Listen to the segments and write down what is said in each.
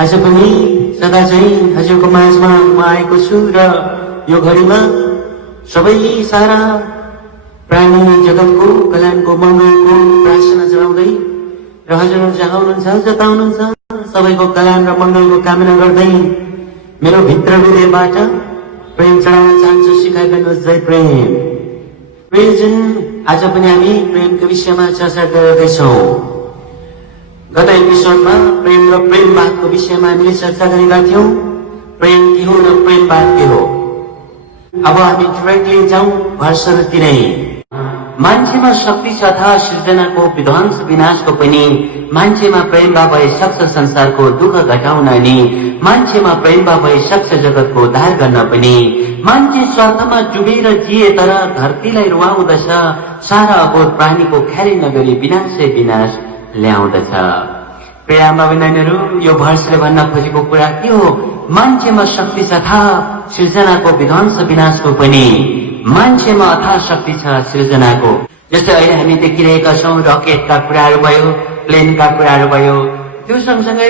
आज पनि सदा चाहिँ हजुरको माझमा म आएको छु र यो घडीमा सबै सारा प्राणी जगतको कल्याणको मङ्गलको प्रार्थना चढाउँदै र हजुर जहाँ हुनुहुन्छ जता हुनुहुन्छ सबैको कल्याण र मङ्गलको कामना गर्दै मेरो भित्र हृदयबाट प्रेम चढाउन चाहन्छु। सिकाइदिनुहोस् जय प्रेम। प्रियजन, आज पनि हामी प्रेमको विषयमा चर्चा गर्दैछौँ। गत एपिसोडमा प्रेम र प्रेमवादको विषयमा हामीले चर्चा गरेका थियौं। प्रेम के हो र प्रेमवाद के हो। अब हामी डाइरेक्टली जाउँ भर्सरतिरै। मान्छेमा शक्ति छ अथवा सृजनाको विध्वंस विनाशको पनि मान्छेमा प्रेमभाव भए सक्छ संसारको दुःख घटाउन अनि मान्छेमा प्रेमभाव भए सक्छ जगतको उद्धार गर्न पनि। मान्छे स्वार्थमा डुबेर जिए तर धरतीलाई रुवाउँदछ सारा अबोध प्राणीको ख्यालै नगरी विनाशै विनाश ल्याउँदछ। प्रिय आमा बहिनीहरू, यो भर्सले भन्न खोजेको कुरा के हो? मान्छेमा शक्ति छ अथवा सृजनाको विध्वंस विनाशको पनि मान्छेमा अथाह शक्ति छ सृजनाको। जस्तै अहिले हामी देखिरहेका छौँ रकेटका कुराहरू भयो, प्लेनका कुराहरू भयो, त्यो सँगसँगै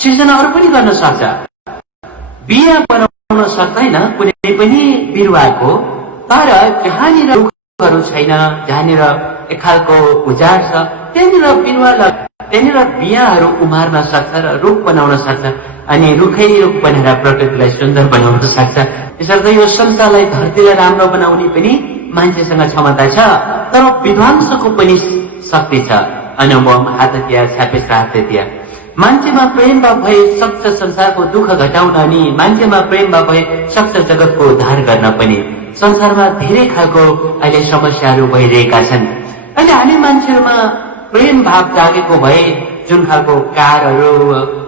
सृजना अरू पनि गर्न सक्छ। बिहा बनाउन सक्दैन कुनै पनि बिरुवाको, तर जहाँनिर रुखहरू छैन, जहाँनिर एक खालको उजाड छ, त्यहाँनिर बिरुवालाई त्यहाँनिर बिहाहरू उमार्न सक्छ र रुख बनाउन सक्छ अनि रुखै रुख बनेर प्रकृतिलाई सुन्दर बनाउन सक्छ। त्यसर्थ यो संसारलाई धरतीलाई राम्रो बनाउने पनि मान्छेसँग क्षमता छ, तर विध्वंसको पनि शक्ति छ। अनुपम हाततिया छापेस हाततिया। मान्छेमा प्रेमभाव भए सक्छ संसारको दुःख घटाउन अनि मान्छेमा प्रेमभाव भए सक्छ जगतको उद्धार गर्न पनि। संसारमा धेरै खालको अहिले समस्याहरू भइरहेका छन्। अहिले हामी मान्छेहरूमा प्रेम भाव जागेको भए जुन खालको कारहरू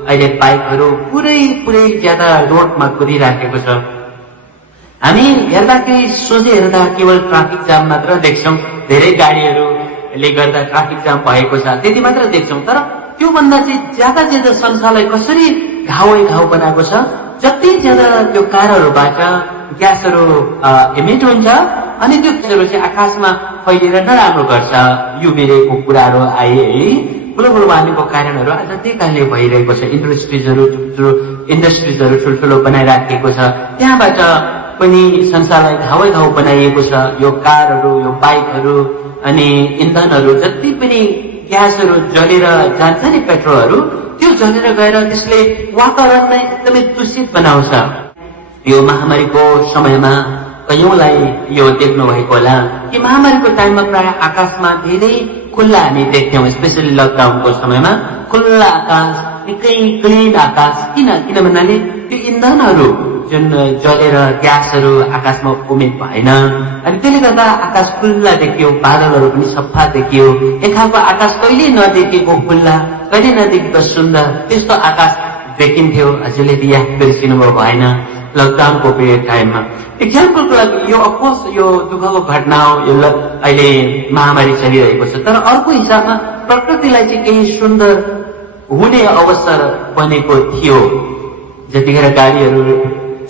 अहिले बाइकहरू पुरै ज्यादा रोडमा कुदिराखेको छ। हामी हेर्दाखेरि सोझे हेर्दा केवल ट्राफिक जाम मात्र देख्छौँ, धेरै गाडीहरूले गर्दा ट्राफिक जाम भएको छ त्यति मात्र देख्छौँ। तर त्योभन्दा चाहिँ ज्यादा संसारलाई कसरी घाउै घाउ बनाएको छ। जति ज्यादा त्यो कारहरूबाट ग्यासहरू इमिट हुन्छ अनि त्यो ग्यासहरू चाहिँ आकाशमा फैलिएर नराम्रो गर्छ। युभीरेको कुराहरू आए है, ठुलो हानिको कारणहरू आज त्यही कारणले भइरहेको छ। इन्डस्ट्रिजहरू ठुल्ठुलो बनाइराखेको छ, त्यहाँबाट पनि संसारलाई घाउै घाउ बनाइएको छ। यो कारहरू, यो बाइकहरू अनि इन्धनहरू जति पनि ग्यासहरू जलेर जान्छ नि, पेट्रोलहरू, त्यो जलेर गएर त्यसले वातावरणलाई एकदमै दूषित बनाउँछ। यो महामारीको समयमा कयौंलाई यो देख्नु भएको होला कि महामारीको टाइममा प्राय आकाशमा धेरै खुल्ला हामी देख्थ्यौँ। स्पेसली लकडाउनको समयमा खुल्ला आकाश, निकै क्लिन आकाश। किन भन्नाले त्यो इन्धनहरू जुन जलेर ग्यासहरू आकाशमा उमित भएन अनि त्यसले गर्दा आकाश खुल्ला देखियो, बादलहरू पनि सफा देखियो। एक खालको आकाश कहिले नदेखेको खुल्ला, कहिले नदेखेको सुन्दर त्यस्तो आकाश देखिन्थ्यो। हजुरले याद गरिदिनु भयो भएन लकडाउनको पिरियड टाइममा। इक्जाम्पलको लागि यो अफकोर्स यो दुःखको घटना हो, यो अहिले महामारी चलिरहेको छ, तर अर्को हिसाबमा प्रकृतिलाई चाहिँ केही सुन्दर हुने अवसर बनेको थियो। जतिखेर गाडीहरू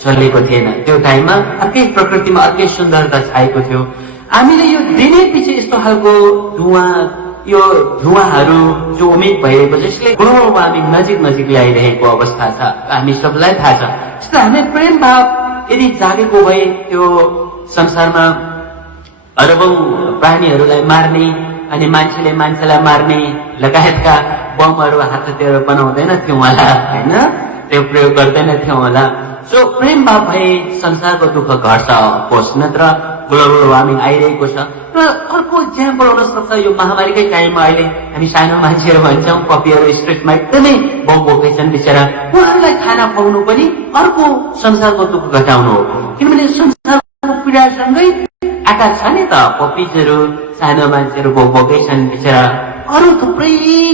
चलेको थिएन त्यो टाइममा अर्कै प्रकृतिमा अर्कै सुन्दरता छाएको थियो। हामीले यो दिनै पछि यस्तो खालको यो धुवाहरू जो उम्मेद भइरहेको छ यसले ग्लोबल वार्मिङ नजिक ल्याइरहेको अवस्था छ, हामी सबलाई थाहा छ। यस्तो हामी प्रेम भाव यदि जागेको भए त्यो संसारमा अरबौं प्राणीहरूलाई मार्ने अनि मान्छेले मान्छेलाई मार्ने लगायतका बमहरू हात हतियार बनाउँदैन थियौँ होला होइन, त्यो प्रयोग गर्दैन थियौँ होला। सो प्रेम भाव भए संसारको दुःख घट्छ होस्, नत्र ग्लोबल वार्मिङ आइरहेको छ। र अर्को इक्जाम्पल हुन सक्छ यो महामारीकै टाइममा अहिले हामी सानो मान्छेहरू भन्छौँ पपीहरू स्ट्रिटमा एकदमै बम बोकेछन् बिचरा, उहाँहरूलाई खाना खुवाउनु पनि अर्को संसारको दुःख घटाउनु हो, किनभने संसारको पीडासँगै आँखा छ नि त। पपिजहरू सानो मान्छेहरू बोकेछन् बिचरा, अरू थुप्रै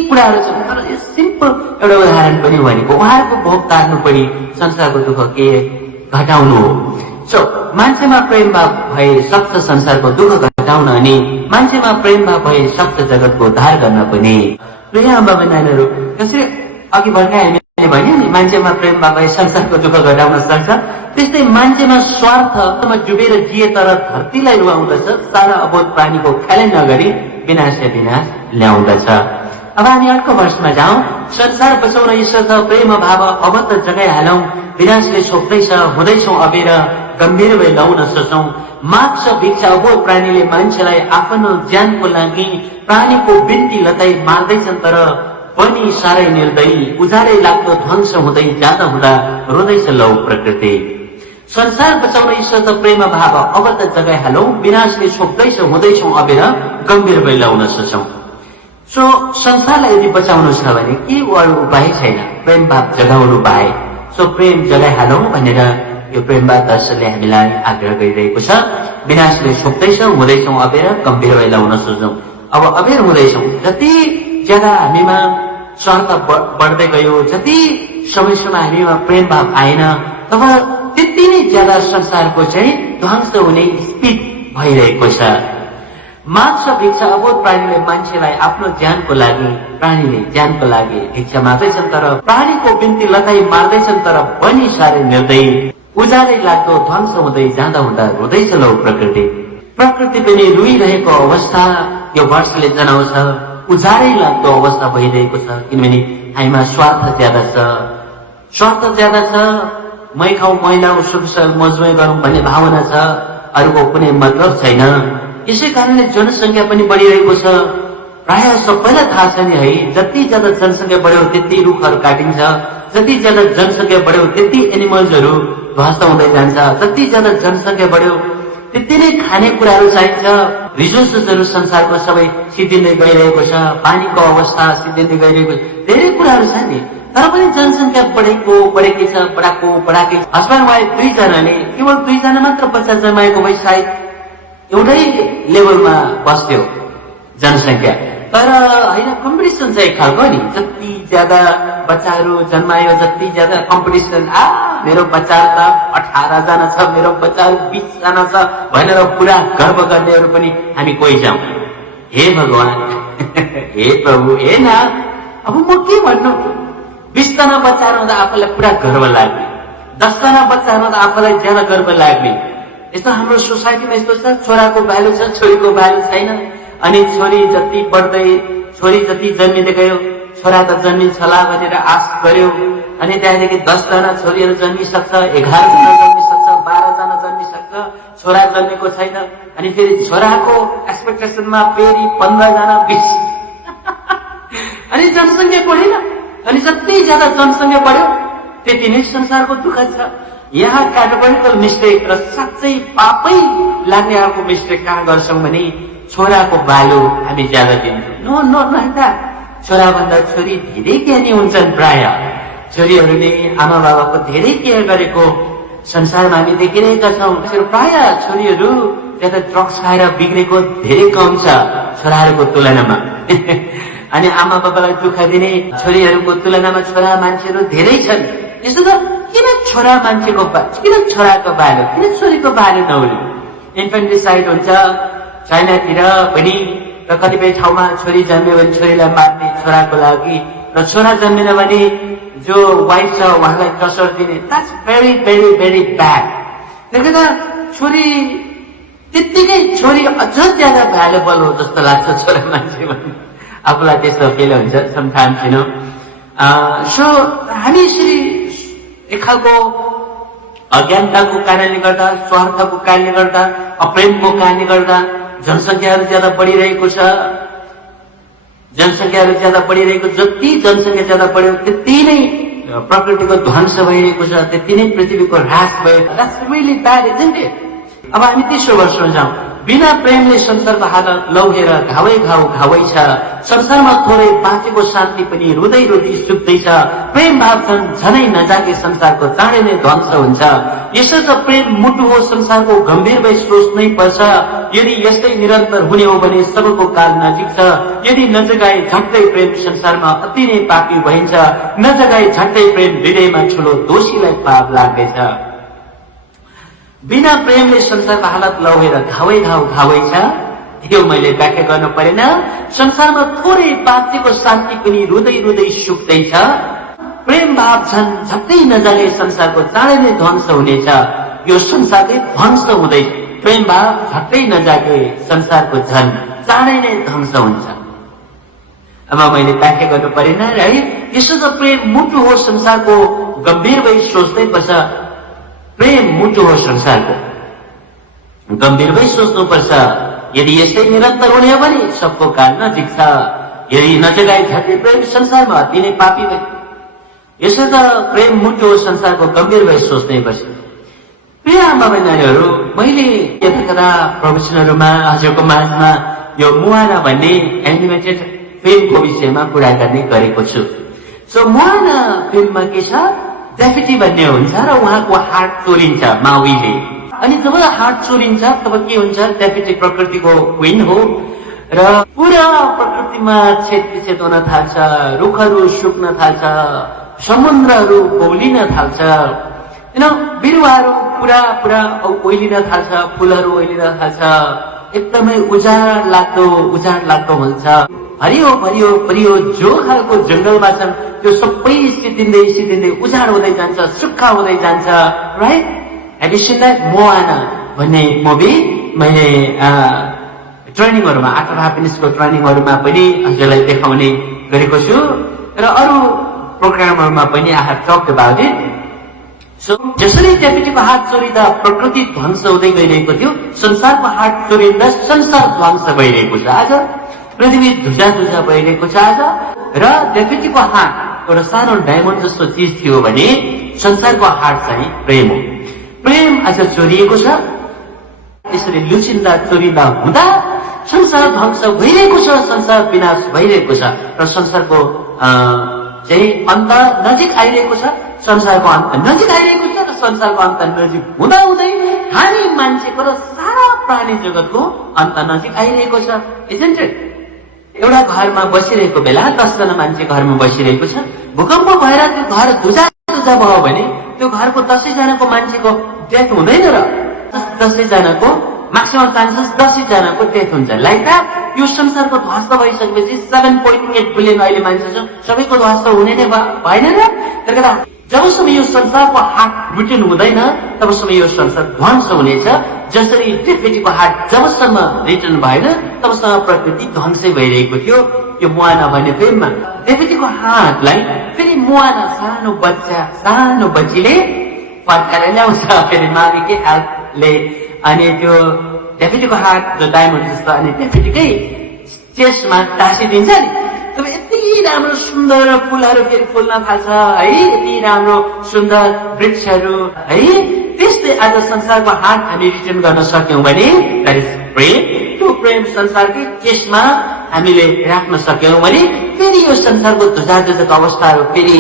कुराहरू छन्। तर यो सिम्पल एउटा उदाहरण पनि भनेको उहाँहरूको भोग तार्नु पनि संसारको दुःख के घटाउनु हो। सो मान्छेमा प्रेम भाव भए सक्छ संसारको दुःख घटाउन, अनि मान्छेमा प्रेम भाव भए सक्छ जगतको उद्धार गर्न पनि। प्रिय आमा नानीहरू, कसरी अघि भर्खर हामीले भन्यौँ नि मान्छेमा प्रेम भाव भए संसारको दुःख घटाउन सक्छ, त्यस्तै मान्छेमा स्वार्थमा डुबेर जिए तर धरतीलाई रुवाउँदछ, सारा अबोध प्राणीको ख्यालै नगरी विनाश ल्याउँदछ। अब हामी अर्को वर्षमा जाउँ। संसार बचाउन ईश्वर छ प्रेम भाव अब त जगाइहालौं, विनाशले छोप्दैछ हुँदैछौँ अबेर गम्भीर भई लाउन सोचौं। माग्छ भिक्षा अबोध प्राणीले मान्छेलाई आफ्नो ज्यानको लागि, प्राणीको बिन्ती लताई मार्दैछन् तर पनि साह्रै निर्दयी, उजाडै लाग्दो ध्वंस हुँदै जाँदा हुँदा रोँदैछ लौ प्रकृति। संसार बचाउन ईश्वर त प्रेम भाव अब त जगाइहालौं, विनाशले छोप्दैछ हुँदैछौँ अबेर गम्भीर भई लाउन सोचौं। सो संसारलाई यदि बचाउनु छ भने के अरू उपाय छैन प्रेम भाव जगाउनु बाहेक। सो प्रेम जगाइहालौं भनेर यो प्रेम भाव दर्शनले हामीलाई आग्रह गरिरहेको छ। विनाशले छोप्दैछ हुँदैछौँ अबेर गम्भीर भई लाउन सोचौं। अब अबेर हुँदैछौँ, जति ज्यादा हामीमा स्वार्थ बढ्दै गयो, जति समयसम्म हामीमा प्रेम भाव आएन, तब त्यति नै ज्यादा संसारको चाहिँ ध्वंस हुने स्पिड भइरहेको छ। माग्छ भिक्षा अबोध प्राणीले मान्छेलाई आफ्नो ज्यानको लागि, प्राणीले ज्यानको लागि भिक्षा माग्दैछन् तर प्राणीको बिन्ती लताई मार्दैछन् तर पनि साह्रै निर्दयी, उजाडै लाग्दो ध्वंस हुँदै जाँदा हुँदा रुँदैछ लौ प्रकृति। प्रकृति पनि रुइरहेको अवस्था यो वर्षले जनाउँछ, उजाडै लाग्दो अवस्था भइरहेको छ, किनभने हामीमा स्वार्थ ज्यादा छ। स्वार्थ ज्यादा छ, मै खाउँ मै लाउँ सुखसल मजमै गरौँ भन्ने भावना छ, अरूको कुनै मतलब छैन। यसै कारणले जनसङ्ख्या पनि बढिरहेको छ। प्राय सबैलाई थाहा छ नि है, जति ज्यादा जनसङ्ख्या बढ्यो त्यति रुखहरू काटिन्छ, जति ज्यादा जनसङ्ख्या बढ्यो त्यति एनिमल्सहरू ध्वस्त हुँदै जान्छ, जति ज्यादा जनसङ्ख्या बढ्यो त्यति नै खाने कुराहरू चाहिन्छ। रिसोर्सेसहरू संसारको सबै सिद्धिँदै गइरहेको छ, पानीको अवस्था सिद्धिँदै गइरहेको छ, धेरै कुराहरू छ नि। तर पनि जनसङ्ख्या बढेकै छ, बढाएकै। हस्बेन्ड वाइफ दुईजनाले केवल दुईजना मात्र बच्चा जन्माएको भए सायद एउटै लेभलमा बस्थ्यो जनसङ्ख्या। तर होइन, कम्पिटिसन चाहिँ एक खालको नि, जति ज्यादा बच्चाहरू जन्मायो जति ज्यादा कम्पिटिसन। मेरो बच्चा त 18 जना छ, मेरो बच्चाहरू 20 जना छ भनेर पुरा गर्व गर्नेहरू पनि हामी कोही छौँ। हे भगवान, हे प्रभु, हे नाथ, अब म के भन्नु। 20 जना बच्चाहरू हुँदा आफूलाई पुरा गर्व लाग्ने, 10 जना बच्चाहरू हुँदा आफूलाई ज्यादा गर्व लाग्ने। यस्तो हाम्रो सोसाइटीमा यस्तो छ, छोराको भ्यालु छ, छोरीको भ्यालु छैन। अनि छोरी जति बढ्दै, छोरी जति जन्मिँदै गयो, छोरा त जन्मिन्छला भनेर आश गर्यो। अनि त्यहाँदेखि 10 जना छोरीहरू जन्मिसक्छ, 11 जना जन्मिसक्छ, 12 जना जन्मिसक्छ, छोरा जन्मेको छैन। अनि फेरि छोराको एक्सपेक्टेसनमा फेरि 15 जना 20 अनि जनसङ्ख्या बढेन। अनि जति ज्यादा जनसङ्ख्या बढ्यो त्यति नै संसारको दुःख छ। यहाँ क्याटेगोरिकल मिस्टेक र साँच्चै पापै लाग्ने खालको मिस्टेक कहाँ गर्छौँ भने छोराको भ्यालु हामी ज्यादा दिन्छौँ। नो नो नहेर्दा छोराभन्दा छोरी धेरै ज्ञानी हुन्छन्। प्राय छोरीहरूले आमा बाबाको धेरै केयर गरेको संसारमा हामी देखिरहेका छौँ। प्राय छोरीहरू ज्यादा ड्रग्स खाएर बिग्रेको धेरै कम छ छोराहरूको तुलनामा। अनि आमा बाबालाई दुःख दिने छोरीहरूको तुलनामा छोरा मान्छेहरू धेरै छन्। यसो त किन छोरा मान्छेको किन छोराको भ्यालु, किन छोरीको भ्यालु नहुने? इन्फेन्टिसाइड हुन्छ चाइनातिर पनि, र कतिपय ठाउँमा छोरी जन्मियो भने छोरीलाई मार्ने छोराको लागि, र छोरा जन्मिन भने जो वाइफ छ उहाँलाई कसर दिने। That's very very very bad. देखेर छोरी त्यत्तिकै छोरी अझ ज्यादा भ्यालुबल हो जस्तो लाग्छ छोरा मान्छे भन्ने आफूलाई त्यस्तो फिल हुन्छ समटाइम्स सो हामी यसरी एक खालको अज्ञानताको कारणले गर्दा, स्वार्थको कारणले गर्दा, अप्रेमको कारणले गर्दा जनसङ्ख्याहरू ज्यादा बढिरहेको छ। जनसङ्ख्याहरू ज्यादा बढिरहेको, जति जनसङ्ख्या ज्यादा बढ्यो त्यति नै प्रकृतिको ध्वंस भइरहेको छ, त्यति नै पृथ्वीको ह्रास भयो। That's really bad, isn't it? अब हामी तेस्रो वर्षमा जाउँ। बिना प्रेमले संसारको हालत लौहेर घावै घाउ घावै छ। संसारमा थोरै बाँचेको शान्ति पनि रुँदै रुँदै सुक्दैछ। प्रेम भाव झनै नजागे संसारको चाँडै नै ध्वंस हुन्छ। यसर्थ प्रेम मुटु हो संसारको गम्भीर भई सोच्नै पर्छ। यदि यस्तै निरन्तर हुने हो भने सबको काल नजिक छ। यदि नजगाए झट्टै प्रेम संसारमा अति नै पापी भइन्छ। नजगाए झट्टै प्रेम हृदयमा ठुलो दोषीलाई पाप लाग्दैछ। बिना प्रेमले संसारको हालत लौहेर घावै घाउ घावै छ। यो मैले व्याख्या गर्नु परेन। संसारमा थोरै बाँचेको शान्ति पनि रुँदै रुँदै सुक्दैछ। प्रेम भाव झट्टै नजागे संसारको चाँडै नै ध्वंस हुनेछ। यो संसारकै ध्वंस हुँदैछ। प्रेम भाव झट्टै नजागे संसारको चाँडै नै ध्वंस हुन्छ। अब मैले व्याख्या गर्नु परेन है। यसो त प्रेम मुटु हो संसारको गम्भीर भई सोच्नै पर्छ। प्रेम मुटु हो संसारको गम्भीर भई सोच्नुपर्छ। यदि यस्तै निरन्तर हुने हो भने सबको काल नजिक छ। यदि नजगाए झट्टै प्रेम संसारमा अति नै पापी भए। यसो त प्रेम मुटु हो संसारको गम्भीर भई सोच्नै पर्छ। प्रिय आमा बहिनीहरू, मैले यता कता प्रवचनहरूमा हजुरको माझमा यो मुआना भन्ने एनिमेटेड फिल्मको विषयमा कुरा गर्ने गरेको छु। सो मुआना फिल्ममा के छ, डेफिटी भन्ने हुन्छ र उहाँको हार्ट चोरिन्छ माउीले। अनि जब हार्ट चोरिन्छ तब के हुन्छ, डेफिटी प्रकृतिको क्वीन हो र पुरा प्रकृतिमा छेदविच्छेद हुन थाल्छ। रुखहरू सुक्न थाल्छ, समुद्रहरू बौलिन थाल्छ, बिरुवाहरू पुरा ओइलिन थाल्छ, फुलहरू ओइलिन थाल्छ। एकदमै उजाड लाग्दो हुन्छ। हरियो परियो जो खालको जंगलमा छन् त्यो सबै सिद्धिँदै उजाड हुँदै जान्छ, सुक्खा हुँदै जान्छ। Right? Have you seen that Moana भन्ने मुभी? मैले ट्रेनिङहरूमा, आर्ट ह्याप्पिनेसको ट्रेनिङहरूमा पनि हजुरलाई देखाउने गरेको छु र अरू प्रोग्रामहरूमा पनि I have talked about it. So जसरी डेफिटीको हात चोरिँदा प्रकृति ध्वंस हुँदै गइरहेको थियो, संसारको हात चोरिँदा संसार ध्वंस भइरहेको छ। आज पृथ्वी धुजा भइरहेको छ आज। र डेफिटीको हात एउटा सानो डायमन्ड जस्तो चिज थियो भने संसारको हात चाहिँ प्रेम हो। प्रेम आज चोरिएको छ। यसरी लुचिँदा चोरिँदा हुँदा संसार ध्वंस भइरहेको छ, संसार विनाश भइरहेको छ र संसारको चाहिँ अन्त नजिक आइरहेको छ। संसारको अन्त नजिक आइरहेको छ र संसारको अन्त नजिक हुँदै हामी मान्छेको र सारा प्राणी जगतको अन्त नजिक आइरहेको छ। Isn't it? एउटा घरमा बसिरहेको बेला 10 जना मान्छे घरमा बसिरहेको छ। भूकम्प भएर त्यो घर धुजा भयो भने त्यो घरको 10 जनाको मान्छेको डेथ हुँदैन र 10 जनाको म्याक्सिमम चान्सेस 10 जनाको डेथ हुन्छ। लाइक द्याट यो संसारको ध्वस्त भइसकेपछि 7.8 बिलियन अहिले मान्छे छ, सबैको ध्वस्त हुने नै भएन र? त्यसले जबसम्म यो संसारको हात रिटर्न हुँदैन तबसम्म यो संसार ध्वंस हुनेछ। जसरी डेफिटीको हात जबसम्म रिटर्न भएन तबसम्म प्रकृति ध्वंसै भइरहेको थियो। यो मुआना भन्ने फिल्ममा डेफिटीको हातलाई फेरि मुआना सानो बच्चीले फर्काएर ल्याउँछ, फेरि मागेकै हेल्पले। अनि त्यो डेफिटीको हात जो डायमन्ड जस्तो अनि डेफिटीकै चेस्टमा टाँसिदिन्छ नि। तब यति राम्रो सुन्दर फुलहरू फेरि फुल्न थाल्छ है, यति राम्रो सुन्दर वृक्षहरू है। त्यस्तै आज संसारको हात हामी रिटर्न गर्न सक्यौं भने द्याट इज प्रेम। त्यो प्रेम संसारकै चेस्टमा हामीले राख्न सक्यौं भने फेरि यो संसारको धुजाधुजाको अवस्थाहरू फेरि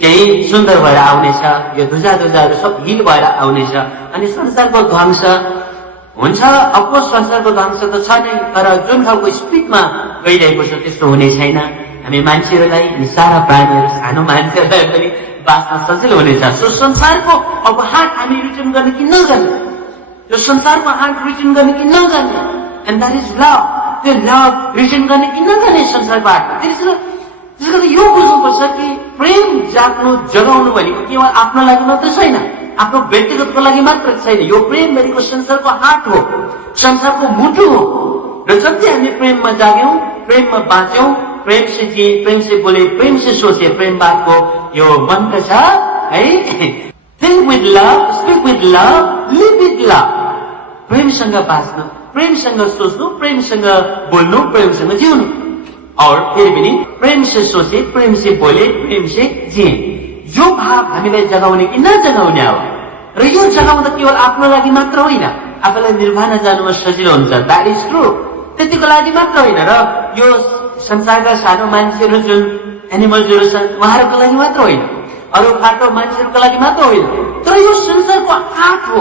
चाहिँ सुन्दर भएर आउनेछ। यो धुजाधुजाहरू सब हिल भएर आउनेछ अनि संसारको ध्वंस हुन्छ। अफकोर्स संसारको ध्वंस त छ नै, तर जुन खालको स्पिडमा गइरहेको छ त्यस्तो हुने छैन। हामी मान्छेहरूलाई, सारा प्राणीहरू, सानो मान्छेहरूलाई पनि बाँच्न सजिलो हुनेछ। सो संसारको अब हात हामी रिटर्न गर्ने कि नगर्ने, यो संसारको हात रिटर्न गर्ने कि नगर्ने, एन्ड द्याट इज लभ। त्यो लभ रिटर्न गर्ने कि नगर्ने संसारको हात। त्यसले यो बुझ्नुपर्छ कि प्रेम जगाउनु भनेको केवल आफ्नो लागि मात्रै छैन, आफ्नो व्यक्तिगतको लागि मात्र छैन। यो प्रेम भनेको संसारको हात हो, संसारको मुटु हो। र जति हामी प्रेममा जाग्यौं, प्रेममा बाँच्यौं, प्रेम से जिए, प्रेम से बोले, प्रेम से सोचे, प्रेमवादको यो मन्त्र छ है। Think with love, speak with love, live with love. प्रेमसँग बाँच्नु, प्रेमसँग सोच्नु, प्रेमसँग बोल्नु, प्रेमसँग जिउनु। और फेरि पनि प्रेम से सोचे, प्रेम से बोले, प्रेम से जिए। यो भाव हामीलाई जगाउने कि नजगाउने हो। र यो जगाउँदा केवल आफ्नो लागि मात्र होइन, आफूलाई निर्वाणा जानुमा सजिलो हुन्छ। That is true. त्यतिको लागि मात्र होइन, र यो संसारका सानो मान्छेहरू जुन एनिमल्सहरू छन् उहाँहरूको लागि मात्र होइन, अरू फाटो मान्छेहरूको लागि मात्र होइन, तर यो संसारको हात हो।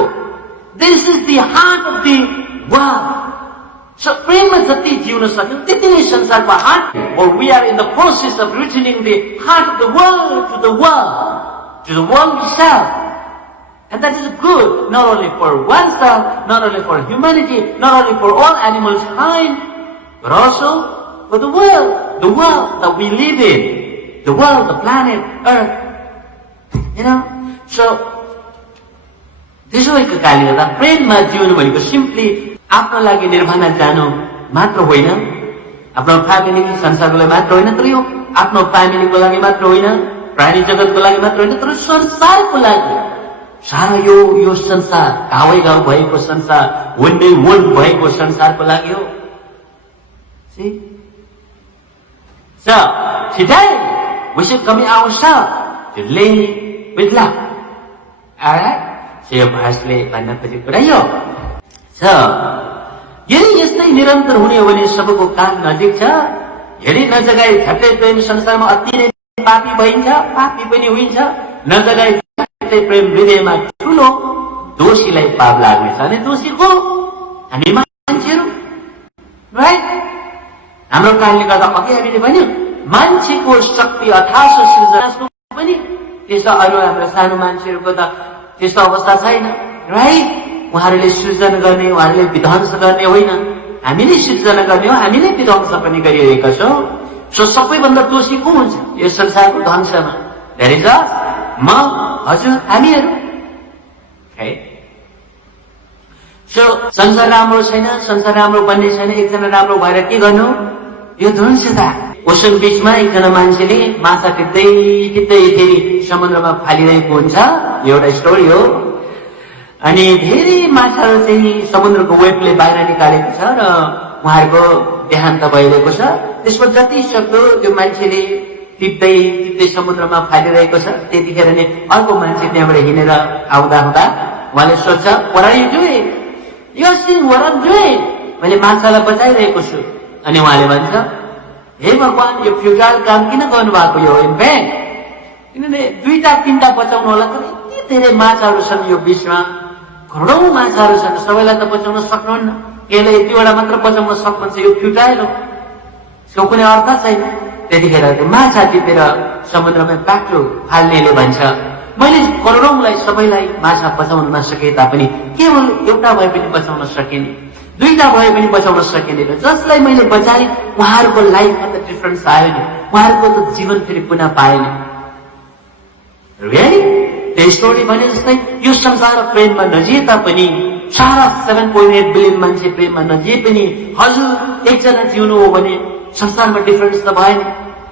This is the heart of the world. सो प्रेममा जति जिउन सक्यौं त्यति नै संसारको हात। और we are in the process of returning the heart of the world to the world itself. And that is good, not only for oneself, not only for humanity, not only for all animals kind, but also for the world that we live in, the world, the planet, Earth. You know? So, त्यसो भएको कारणले गर्दा प्रेममा जिउनु भनेको simply आफ्नो लागि निर्वाणा जानु मात्र होइन, आफ्नो फ्यामिली संसारको लागि मात्र होइन, तर यो आफ्नो फ्यामिलीको लागि मात्र होइन, प्राणी जगतको लागि मात्र होइन, तर संसारको लागि। सारा यो संसार, गाउँ गाउँ भएको संसार, one day world भएको संसारको लागि हो। See? So, today, we should commit ourselves to live with love. Alright? So, यो भाषले भन्न खोजेको कुरा यो। So, यदि यस्तै निरन्तर हुने हो भने सबैको काम नजिक छ। यदि नजगाई झट्टै प्रेम संसारमा अति नै पापी भइन्छ, पापी पनि हुन्छ। नजगाई झट्टै प्रेम हृदयमा ठुलो दोषीलाई पाप लाग्नेछ। अनि दोषी को? हामी मान्छेहरू, राइट? हाम्रो कारणले गर्दा अघि हामीले भन्यौं मान्छेको शक्ति अथाह सृजनाको पनि त्यस्तो अरू हाम्रो सानो मान्छेहरूको त त्यस्तो अवस्था छैन, राइट? उहाँहरूले सृजना गर्ने, उहाँहरूले विध्वंस गर्ने होइन, हामीले सृजना गर्ने हो, हामीले विध्वंस पनि गरिरहेका छौं। सो सबैभन्दा दोषी को हुन्छ यो संसारको ध्वंसमा? देयर इज अस, म, हजुर, हामीहरू। सो संसार राम्रो छैन, संसार राम्रो बन्ने छैन, एकजना राम्रो भएर के गर्नु? यो ध्वंसता। ओसन बीचमा एकजना मान्छेले माछा टिप्दै टिप्दै फेरि समुद्रमा फालिरहेको हुन्छ, एउटा स्टोरी हो। अनि धेरै माछाहरू चाहिँ समुद्रको वेबले बाहिर निकालेको छ र उहाँहरूको देहान्त भइरहेको छ। त्यसमा जति सक्दो त्यो मान्छेले टिप्दै टिप्दै समुद्रमा फालिरहेको छ। त्यतिखेर नै अर्को मान्छे त्यहाँबाट हिँडेर आउँदा हुँदा उहाँले सोध्छ, what are you doing? You are seeing what I'm doing? मैले माछालाई बचाइरहेको छु। अनि उहाँले भन्छ, हे भगवान, यो फ्युटाइल काम किन गर्नुभएको? यो इन भ्यान, किनभने 2-3टा बचाउनु होला, तर यति धेरै माछाहरू छन् यो बिचमा, करोडौं माछाहरू छन्, सबैलाई त बचाउन सक्नुहुन्न, यसलाई यतिवटा मात्र बचाउन सक्नुहुन्छ, यो फ्युटाइल हो, यसको कुनै अर्थ छैन। त्यतिखेर त्यो माछा टिपेर समुद्रमा बाटो फाल्नेले भन्छ, मैले करोडौंलाई सबैलाई माछा बचाउन नसके तापनि केवल एउटा भए पनि बचाउन सकेन, 2टा भए पनि बचाउन सकेन। जसलाई मैले बचाएँ उहाँहरूको लाइफमा त डिफरेन्स आयो नि, उहाँहरूको त जीवन फेरि पुनः पाएन। रियली? त्यो स्टोरी भने जस्तै यो संसार प्रेममा नजिए तापनि, सारा 7.8 बिलियन मान्छे प्रेममा नजिए पनि हजुर एकजना जिउनु हो भने संसारमा डिफरेन्स त भएन,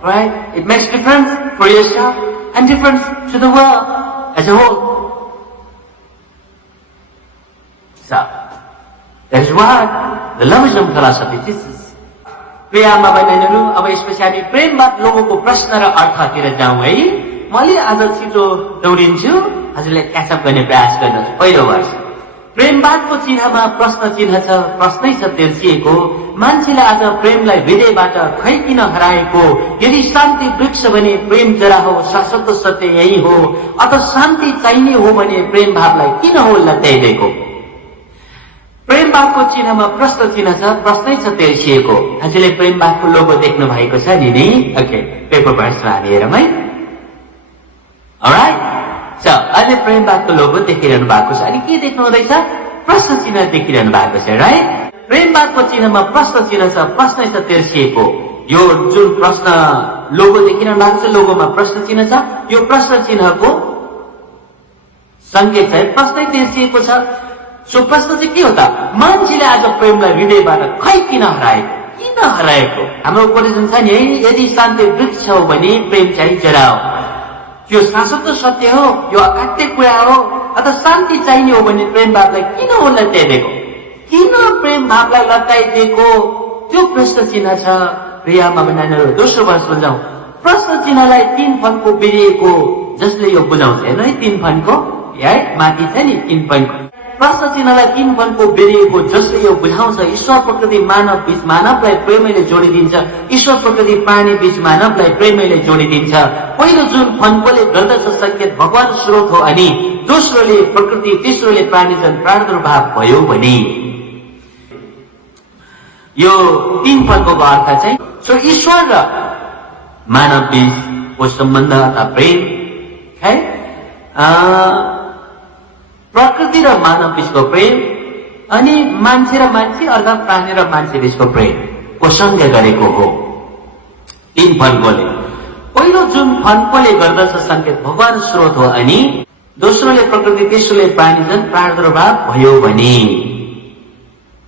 right? It makes difference for yourself and difference to the world as a whole. So, that is what the Lavism philosophy teaches. प्रिय आमा बहिनीहरू, अब यसपछि हामी प्रेमवाद लोगोको प्रश्न र अर्थतिर जाउँ है। म अलि आज छिटो दौडिन्छु, हजुरले क्याचअप गर्ने प्रयास गर्नुहोस्। पहिलो वर्ष प्रेमवादको चिन्हमा प्रश्न चिन्ह छ, प्रश्नै छ तेर्सिएको। मान्छेले आज प्रेमलाई हृदयबाट खै किन हराएको? यदि शान्ति वृक्ष भने प्रेम जरा हो, शाश्वत सत्य यही हो, अथवा शान्ति चाहिने हो भने प्रेम भावलाई किन हो लट्याइदिएको? प्रेमवादको चिन्हमा प्रश्न चिन्ह छ, प्रश्नै छ तेर्सिएको। हजुरले प्रेमवादको लोगो देख्नु भएको छ नि? ओके, पेपर भर्समा हामी हेरौँ है। अलराइट, अहिले प्रेमवादको लोगो देखिरहनु भएको छ। अनि के देख्नु हुँदैछ? प्रश्न चिन्ह देखिरहनु भएको छ, राइट? प्रेमवादको चिन्हमा प्रश्न चिन्ह छ, प्रश्नै छ तेर्सिएको। यो जुन प्रश्न लोगो देखिरहनु भएको छ, लोगोमा प्रश्न चिन्ह छ। यो प्रश्न चिन्हको संकेत छ, प्रश्नै तेर्सिएको छ। सो प्रश्न चाहिँ के हो त, मान्छेले आज प्रेमलाई हृदयबाट खै किन हराएको, किन हराएको? हाम्रो उपदेशन छ नि है, यदि शान्ति वृक्ष हो भने प्रेम चाहिँ जरा हो। त्यो शाश्वत सत्य हो, यो अकाट्य कुरा हो। अथवा शान्ति चाहिने हो भने प्रेम भावलाई किन लट्याइदिएको, किन प्रेम भावलाई लट्याइदिएको, त्यो प्रश्न चिन्ह छ। प्रियमा नानीहरू, दोस्रो वर्ष बुझाउँ। प्रश्न चिन्हलाई 3 फनको बिरिएको जसले यो बुझाउँछ। हेर्नु है, 3 फनको है माथि छ नि 3 फनको। प्रश्न चिन्हलाई 3 फनको बेरिएको जसले यो बुझाउँछ। ईश्वर प्रकृति मानव बीच मानवलाई प्रेमैले जोडिदिन्छ। ईश्वर प्रकृति प्राणी बीच मानवलाई प्रेमैले जोडिदिन्छ। पहिलो जुन फन्कोले गर्दछ संकेत भगवान स्रोत हो अनि दोस्रोले प्रकृति, तेस्रोले प्राणीजन प्रादुर्भाव भयो भने यो 3 फन्को अर्थ चाहिँ सो ईश्वर र मानव बीचको सम्बन्ध अथवा प्रेम है, प्रकृति र मानव बीचको प्रेम अनि मान्छे र मान्छे अर्थात प्राणी र मान्छे बीचको प्रेम को संज्ञा गरेको हो 3 फन्कोले। पहिलो जुन फन्कोले गर्दछ संकेत भगवान स्रोत हो अनि दोस्रोले प्रकृति, तेस्रोले प्राणीजन प्रादुर्भाव भयो भने।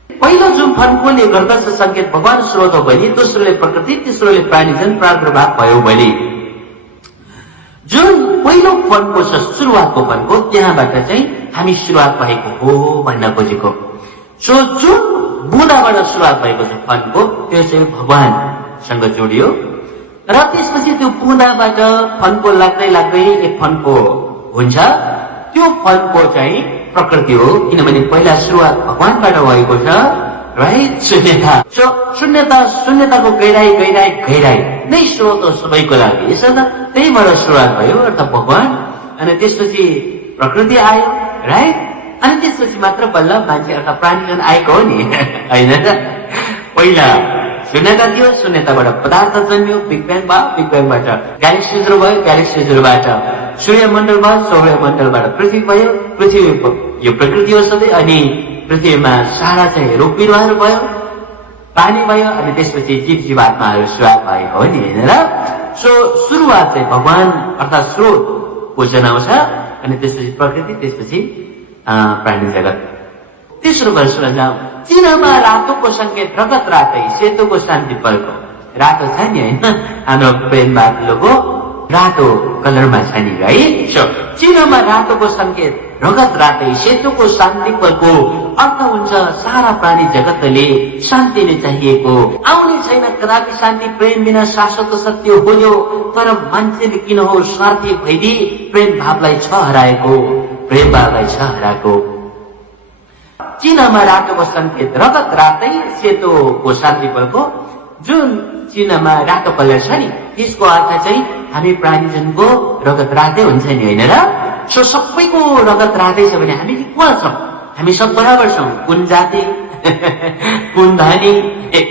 पहिलो जुन फन्कोले गर्दछ संकेत भगवान स्रोत हो भने दोस्रोले प्रकृति, तेस्रोले प्राणीजन प्रादुर्भाव भयो भने। जुन पहिलो फन्को छ, सुरुवातको फन्को, त्यहाँबाट चाहिँ हामी सुरुवात भएको हो भन्न खोजेको। सो जुन बुँदाबाट सुरुवात भएको छ फन्को, त्यो चाहिँ भगवानसँग जोडियो र त्यसपछि त्यो बुँदाबाट फन्को लाग्दै लाग्दै एक फन्को हुन्छ। त्यो फन्को चाहिँ प्रकृति हो, किनभने पहिला सुरुवात भगवानबाट भएको छ, राइट? शून्यता। सो शून्यताको गहिराई गहिराई गहिराई नै स्रोत हो सबैको लागि। यसो त त्यहीबाट सुरुवात भयो अर्थात् भगवान, अनि त्यसपछि प्रकृति आयो, राइट? अनि त्यसपछि मात्र बल्ल मान्छे अर्थात् प्राणीजन आएको हो नि, होइन त? पहिला शून्यता थियो, शून्यताबाट पदार्थ जन्मियो, बिग ब्याङ भयो, बिग ब्याङबाट ग्यालेक्सिजहरू भयो, ग्यालेक्सिजहरूबाट सूर्यमण्डल भयो, सौर्यमण्डलबाट पृथ्वी भयो, पृथ्वी यो प्रकृति हो सधैँ, अनि पृथ्वीमा सारा चाहिँ रुख बिरुवाहरू भयो, पानी भयो, अनि त्यसपछि जीव जीवात्माहरू सुरुवात भएको हो नि, होइन र? सो सुरुवात चाहिँ भगवान अर्थात् स्रोतको जनाउँछ, अनि त्यसपछि प्रकृति, त्यसपछि प्राणी जगत। तेस्रो वर्षमा जाउँ। चिनामा रातोको संकेत रगत रातै, सेतोको शान्ति फलको। रातो छ नि होइन, हाम्रो प्रेम बाटलोको रातो कलरमा छ नि है। सो चिनामा रातोको संकेत रगत रातै, सेतोको शान्ति फलको अर्थ हुन्छ सारा प्राणी जगतले शान्ति नै चाहिएको। आउने छैन कदापि शान्ति प्रेम बिना, शाश्वत सत्य हो यो। तर मान्छेले किन हो स्वार्थी भइदिए प्रेम भावलाई छ हराएको, प्रेम भावलाई छ हराएको। चिनामा रातोको संकेत रगत रातै, सेतोको शान्ति फलको। जुन चिनामा रातो कलर छ नि, त्यसको अर्थ चाहिँ हामी प्राणीजनको रगत रातै हुन्छ नि, होइन र? सो सबैको रगत रातै छ भने हामी इक्वल छौँ, हामी सब बराबर छौँ। कुन जाति, कुन धनी,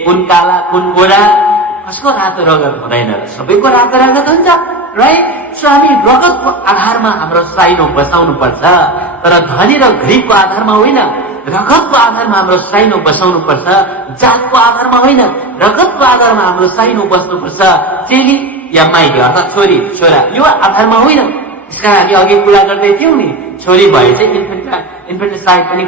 कुन काला, कुन गोरा, कसको रातो रगत हुँदैन, सबैको रातो रगत हुन्छ, राइट? सो हामी रगतको आधारमा हाम्रो साइनो बसाउनु पर्छ, तर धनी र गरिबको आधारमा होइन, रगतको आधारमा हाम्रो साइनो बसाउनु पर्छ। जातको आधारमा होइन, रगतको आधारमा हाम्रो साइनो बस्नुपर्छ। चेली या माइली अर्थात् छोरी छोरा, यो आधारमा होइन। त्यसकारण हामी अघि कुरा गर्दै थियौँ नि, छोरी भए चाहिँ इन्फेन्टिसाइड पनि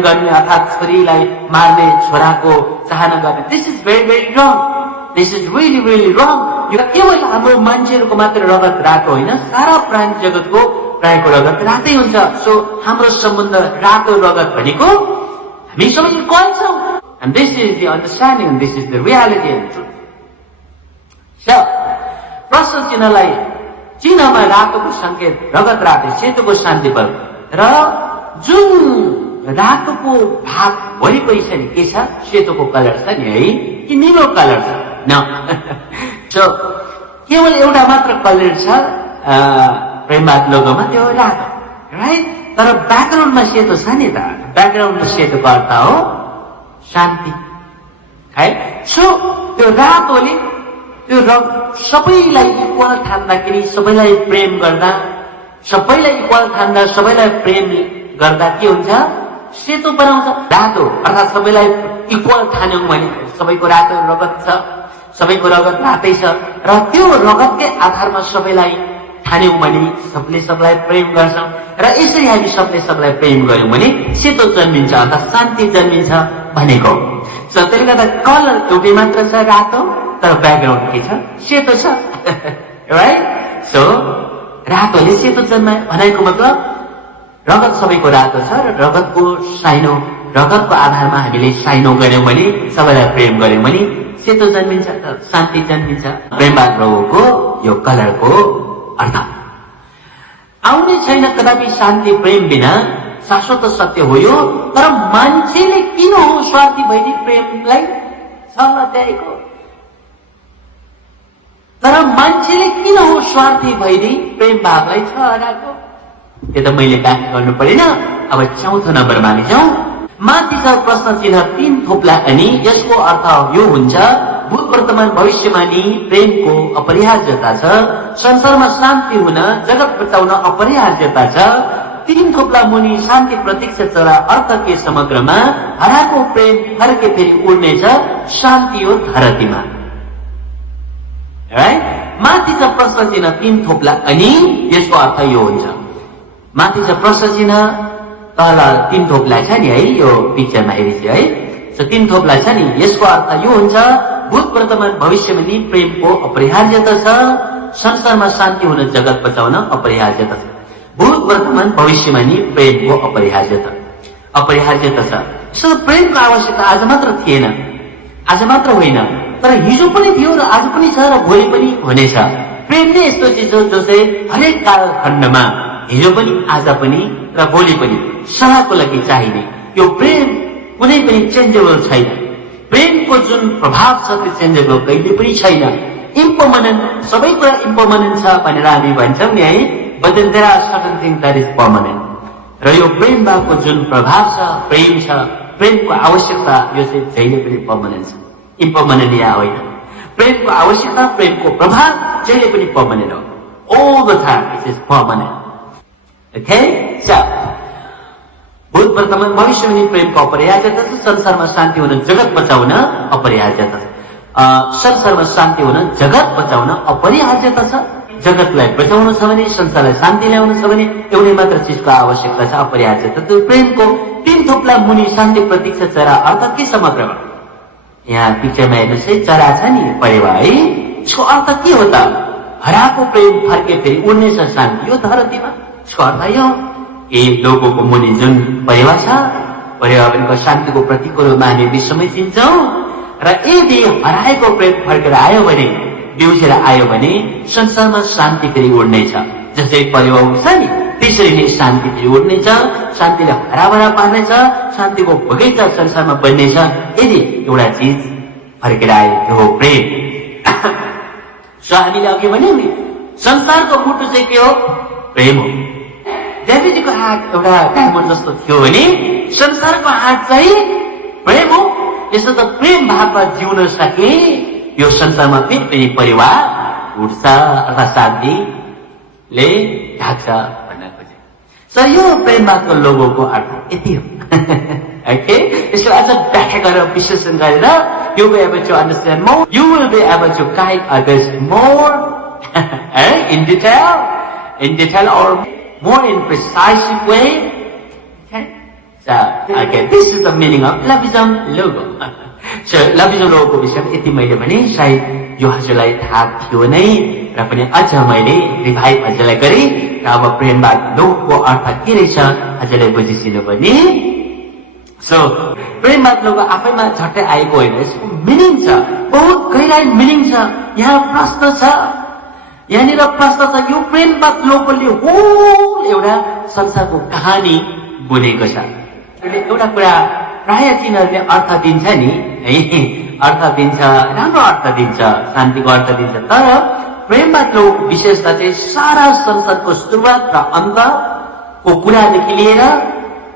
गर्ने अर्थात् छोरीलाई मार्ने, छोराको चाहना गर्ने। This is very very wrong, this is really really wrong. यो केवल हाम्रो मान्छेहरूको मात्र रगत रातो होइन, सारा प्राणी जगतको प्रायको रगत रातै हुन्छ। सो हाम्रो सम्बन्ध रातो रगत भनेको हामी सबै इक्वल छौँ। And this is the understanding, and this is the reality and truth. So, प्रश्न चिन्हलाई चिन्हमा रातोको संकेत रगत रातै, सेतोको शान्ति फल र जुन रातोको भाग वरिपरि छ नि, के छ? सेतोको कलर छ नि है, कि निलो कलर छ? न। सो केवल एउटा मात्र कलर छ प्रेमवाद लोगोमा, त्यो रातो, राइट? तर ब्याकग्राउन्डमा सेतो छ नि त, ब्याकग्राउन्डमा सेतोको अर्थ हो शान्ति है। सो त्यो रातोले त्यो सबैलाई इक्वल ठान्दाखेरि, सबैलाई प्रेम गर्दा, सबैलाई इक्वल ठान्दा, सबैलाई प्रेम गर्दा के हुन्छ? सेतो बनाउँछ। रातो अर्थात् सबैलाई इक्वल ठान्यौँ भने सबैको रातो रगत छ, सबैको रगत रातै छ, र त्यो रगतकै आधारमा सबैलाई ठान्यौं भने सबले सबलाई प्रेम गर्छौं र यसरी हामी सबले सबलाई प्रेम गर्यौं भने सेतो जन्मिन्छ अर्थात शान्ति जन्मिन्छ भनेको। सो त्यसले गर्दा कलर एउटै मात्र छ रातो, तर ब्याकग्राउन्ड के छ? सेतो छ। राइट? सो रातोले सेतो जन्मायो भनेको मतलब रगत सबैको रातो छ र रगतको साइनो, रगतको आधारमा हामीले साइनो गर्यौं भने, सबैलाई प्रेम गर्यौं भने सेतो जन्मिन्छ, शान्ति जन्मिन्छ। प्रेमवाद रोगको यो कलरको अर्थ आउने छैन कदापि शान्ति प्रेम बिना, शाश्वत सत्य हो यो। तर मान्छेले किन हो स्वार्थी भइदिए प्रेमलाई छ अध्यायको, तर मान्छेले किन हो स्वार्थी भइदिए प्रेम भावलाई छ हराएको? त्यो त मैले व्याख्या गर्नु परेन। अब चौथो नम्बरमा हामी जाउँ। माथिका प्रश्न चिन्ह 3 थोप्ला अनि यसको अर्थ यो हुन्छ भूत वर्तमान भविष्यमानी प्रेमको अपरिहार्यता छ, संसारमा शान्ति हुन जगत बचाउन अपरिहार्यता छ, 3 थोप्ला मुनि शान्ति प्रतीक्षा चरा अर्थ के समग्रमा हराएको प्रेम फर्के फेरि उड्नेछ, शान्ति हो धरतीमा। माथि छ प्रश्न चिन्ह 3 थोप्ला अनि यसको अर्थ यो हुन्छ। माथि छ प्रश्न चिन्ह, तल 3 थोप्ला छ नि है, यो पिक्चरमा हेरिन्छ है। सो 3 थोप्ला छ नि, यसको अर्थ यो हुन्छ भूत वर्तमान भविष्यमा नि प्रेमको अपरिहार्यता छ, संसारमा शान्ति हुन जगत बचाउन अपरिहार्यता छ। भूत वर्तमान भविष्यमा नि प्रेमको अपरिहार्यता छ। सो प्रेमको आवश्यकता आज मात्र थिएन, आज मात्र होइन, तर हिजो पनि थियो र आज पनि छ र भोलि पनि हुनेछ। प्रेम नै यस्तो चिज हो जो चाहिँ हरेक कालखण्डमा हिजो पनि आज पनि र भोलि पनि सदाको लागि चाहिने। यो प्रेम कुनै पनि चेन्जेबल छैन। प्रेमको जुन प्रभाव छ त्यो चेन्जेबल कहिले पनि छैन। इम्पर्मानेन्ट, सबै कुरा इम्पर्मानेन्ट छ भनेर हामी भन्छौँ नि है, but then there are certain things that is permanent. र यो प्रेम भावको जुन प्रभाव छ, प्रेम छ, प्रेमको आवश्यकता, यो चाहिँ जहिले पनि पर्मानेन्ट छ, इम्पर्मानेन्ट या होइन। प्रेमको आवश्यकता, प्रेमको प्रभाव जहिले पनि पर्मानेन्ट हो। all the time it is permanent. Okay? So, भूत वर्तमान भविष्यमा नि प्रेमको अपरिहार्यता छ, संसारमा शान्ति हुन जगत बचाउन अपरिहार्यता छ। संसारमा शान्ति हुन जगत बचाउन अपरिहार्यता छ। जगतलाई बचाउनु छ भने, संसारलाई शान्ति ल्याउनु छ भने एउटै मात्र चिजको आवश्यकता छ, अपरिहार्यता। त्यो प्रेमको 3 थोप्ला मुनि शान्ति प्रतीक्षा चरा अर्थ के समग्रमा? यहाँ पिक्चरमा हेर्नुहोस् है, चरा छ नि परेवा है, यसको अर्थ के हो त? हराएको प्रेम फर्के फेरि उड्नेछ शान्ति यो धरतीमा। यसको अर्थ यो ए लोगोको मुनि जुन परेवा छ, परेवा भनेको शान्तिको प्रतीक रूपमा हामी विश्वमै चिन्छौँ। र यदि हराएको प्रेम फर्केर आयो भने, बिउसेर आयो भने संसारमा शान्ति फेरि उड्नेछ। जस्तै परेवा उड्छ नि त्यसरी नै शान्ति फेरि उड्नेछ, शान्तिले हराभरा पार्नेछ, शान्तिको बगैँचा संसारमा बन्नेछ यदि एउटा चिज फर्केर आयो, त्यो हो प्रेम। सो हामीले अघि भन्यौँ नि, संसारको मुटु चाहिँ के हो? प्रेम हो। ड्याभिडको हात एउटा डायमन्ड जस्तो थियो भने संसारको हात चाहिँ प्रेम हो। यसो त प्रेम भावमा जिउन सके यो संसारमा फेरि पनि परिवार उठ्छ अथवा शान्तिले ढाक्छ भन्न खोजे। सो यो प्रेम भावको लोगोको अर्थ यति हो। Okay? यसको अझ व्याख्या गरेर विश्लेषण गरेर you will be able to understand more. You will be able to guide others more in detail or more in precise way. Okay? So, okay, this is the meaning of Loveism logo. So, Loveism logo को विषयमा यति मैले भने सायद यो हजुरलाई थाहा थियो नै, र पनि अझ मैले रिभाइभ हजुरलाई गरेँ र अब प्रेमवाद लोगोको अर्थ के रहेछ हजुरलाई बुझिसिनु पनि। सो प्रेमवाद लोगो आफैमा झट्टै आएको होइन, यसको मिनिङ छ, बहुत गहिराई मिनिङ छ। यहाँ प्रश्न छ, यहाँनिर प्रश्न छ, यो प्रेमवाद लोगोले होल एउटा संसारको कहानी बुनेको छ। एउटा कुरा प्राय तिनीहरूले अर्थ दिन्छ नि है, अर्थ दिन्छ, राम्रो अर्थ दिन्छ, शान्तिको अर्थ दिन्छ, तर प्रेमवाद लोग विशेषता चाहिँ सारा संसारको सुरुवात र अन्तको कुरादेखि लिएर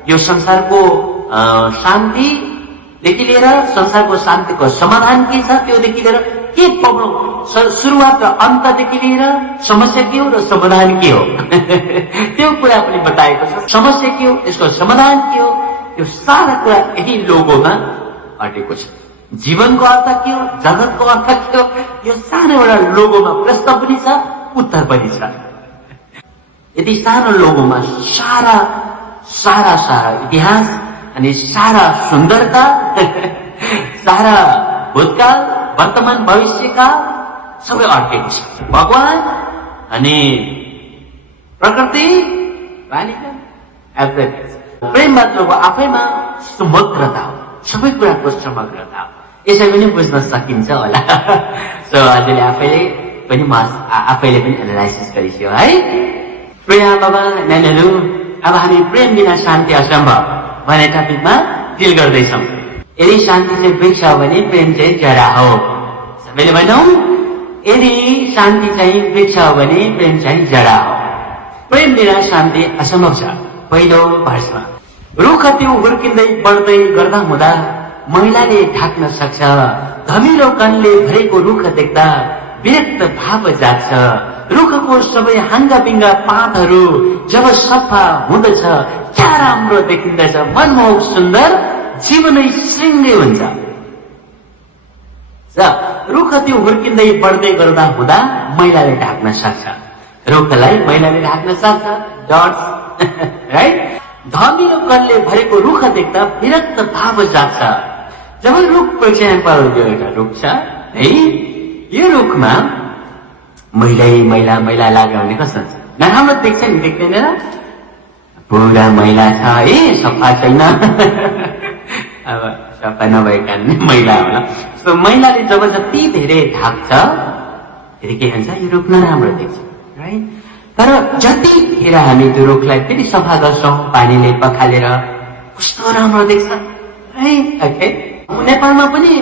यो संसारको शान्तिदेखि लिएर संसारको शान्तिको समाधान के छ त्योदेखि लिएर के प्रब्लम, सुरुवात र अन्तदेखि लिएर समस्या के हो र समाधान के हो त्यो कुरा पनि बताएको छ। समस्या के हो, यसको समाधान के हो, यो सारा कुरा यही लोगोमा अटेको छ। जीवनको अर्थ के हो, जगतको अर्थ के हो, यो सानो एउटा लोगोमा प्रश्न पनि छ, उत्तर पनि छ। यति सानो लोगोमा सारा सारा सारा इतिहास अनि सारा सुन्दरता सारा भूतकाल वर्तमान भविष्यका सबै अड्केको छ। भगवान अनि प्रकृति प्रेम मात्रको आफैमा समग्रता हो, सबै कुराको समग्रता हो। यसै पनि बुझ्न सकिन्छ होला। सो हजुरले आफैले पनि एनालाइसिस गरिसक्यो है। प्रिय बाबा नानीहरू, अब हामी प्रेम बिना शान्ति असम्भव भन्ने टपिकमा डिल गर्दैछौँ। यदि शान्ति चाहिँ वृक्ष हो भने प्रेम चाहिँ जरा हो। सबैले भनौँ, यदि शान्ति चाहिँ वृक्ष हो भने प्रेम चाहिँ जरा हो। प्रेम बिना शान्ति असम्भव छ। पहिलो भर्समा रुख त्यो हुर्किँदै बढ्दै गर्दा हुँदा महिलाले ढाक्न सक्छ, धमिलो कणले भरेको रुख देख्दा विरक्त भाव जाग्छ। रुखको सबै हाङ्गाबिङ्गा पातहरू जब सफा हुँदछ क्या राम्रो देखिँदछ, मनमोहक सुन्दर जीवनै श्रृङ्गै हुन्छ। रुख त्यो हुर्किँदै बढ्दै गर्दा हुँदा महिलाले ढाक्न सक्छ, रुखलाई महिलाले ढाक्न सक्छ। Dots right. धमिलो कणले भरेको रुख देख्दा विरक्त भाव जाग्छ। जब रुख फर एक्जाम्पल एउटा रुख छ है, यो रुखमा मैला लाग्यो भने कस्तो हुन्छ? नराम्रो देख्छ नि, देख्दैन र? पुरा मैला छ है, सफा छैन। अब सफा नभएको कारणले मैला होला। सो मैलाले जब जति धेरै ढाक्छ फेरि के हुन्छ? यो रुख नराम्रो देख्छ, राइट? तर जतिखेर हामी त्यो रुखलाई फेरि सफा गर्छौँ पानीले पखालेर, कस्तो राम्रो देख्छ, राइट? ओके। नेपालमा पनि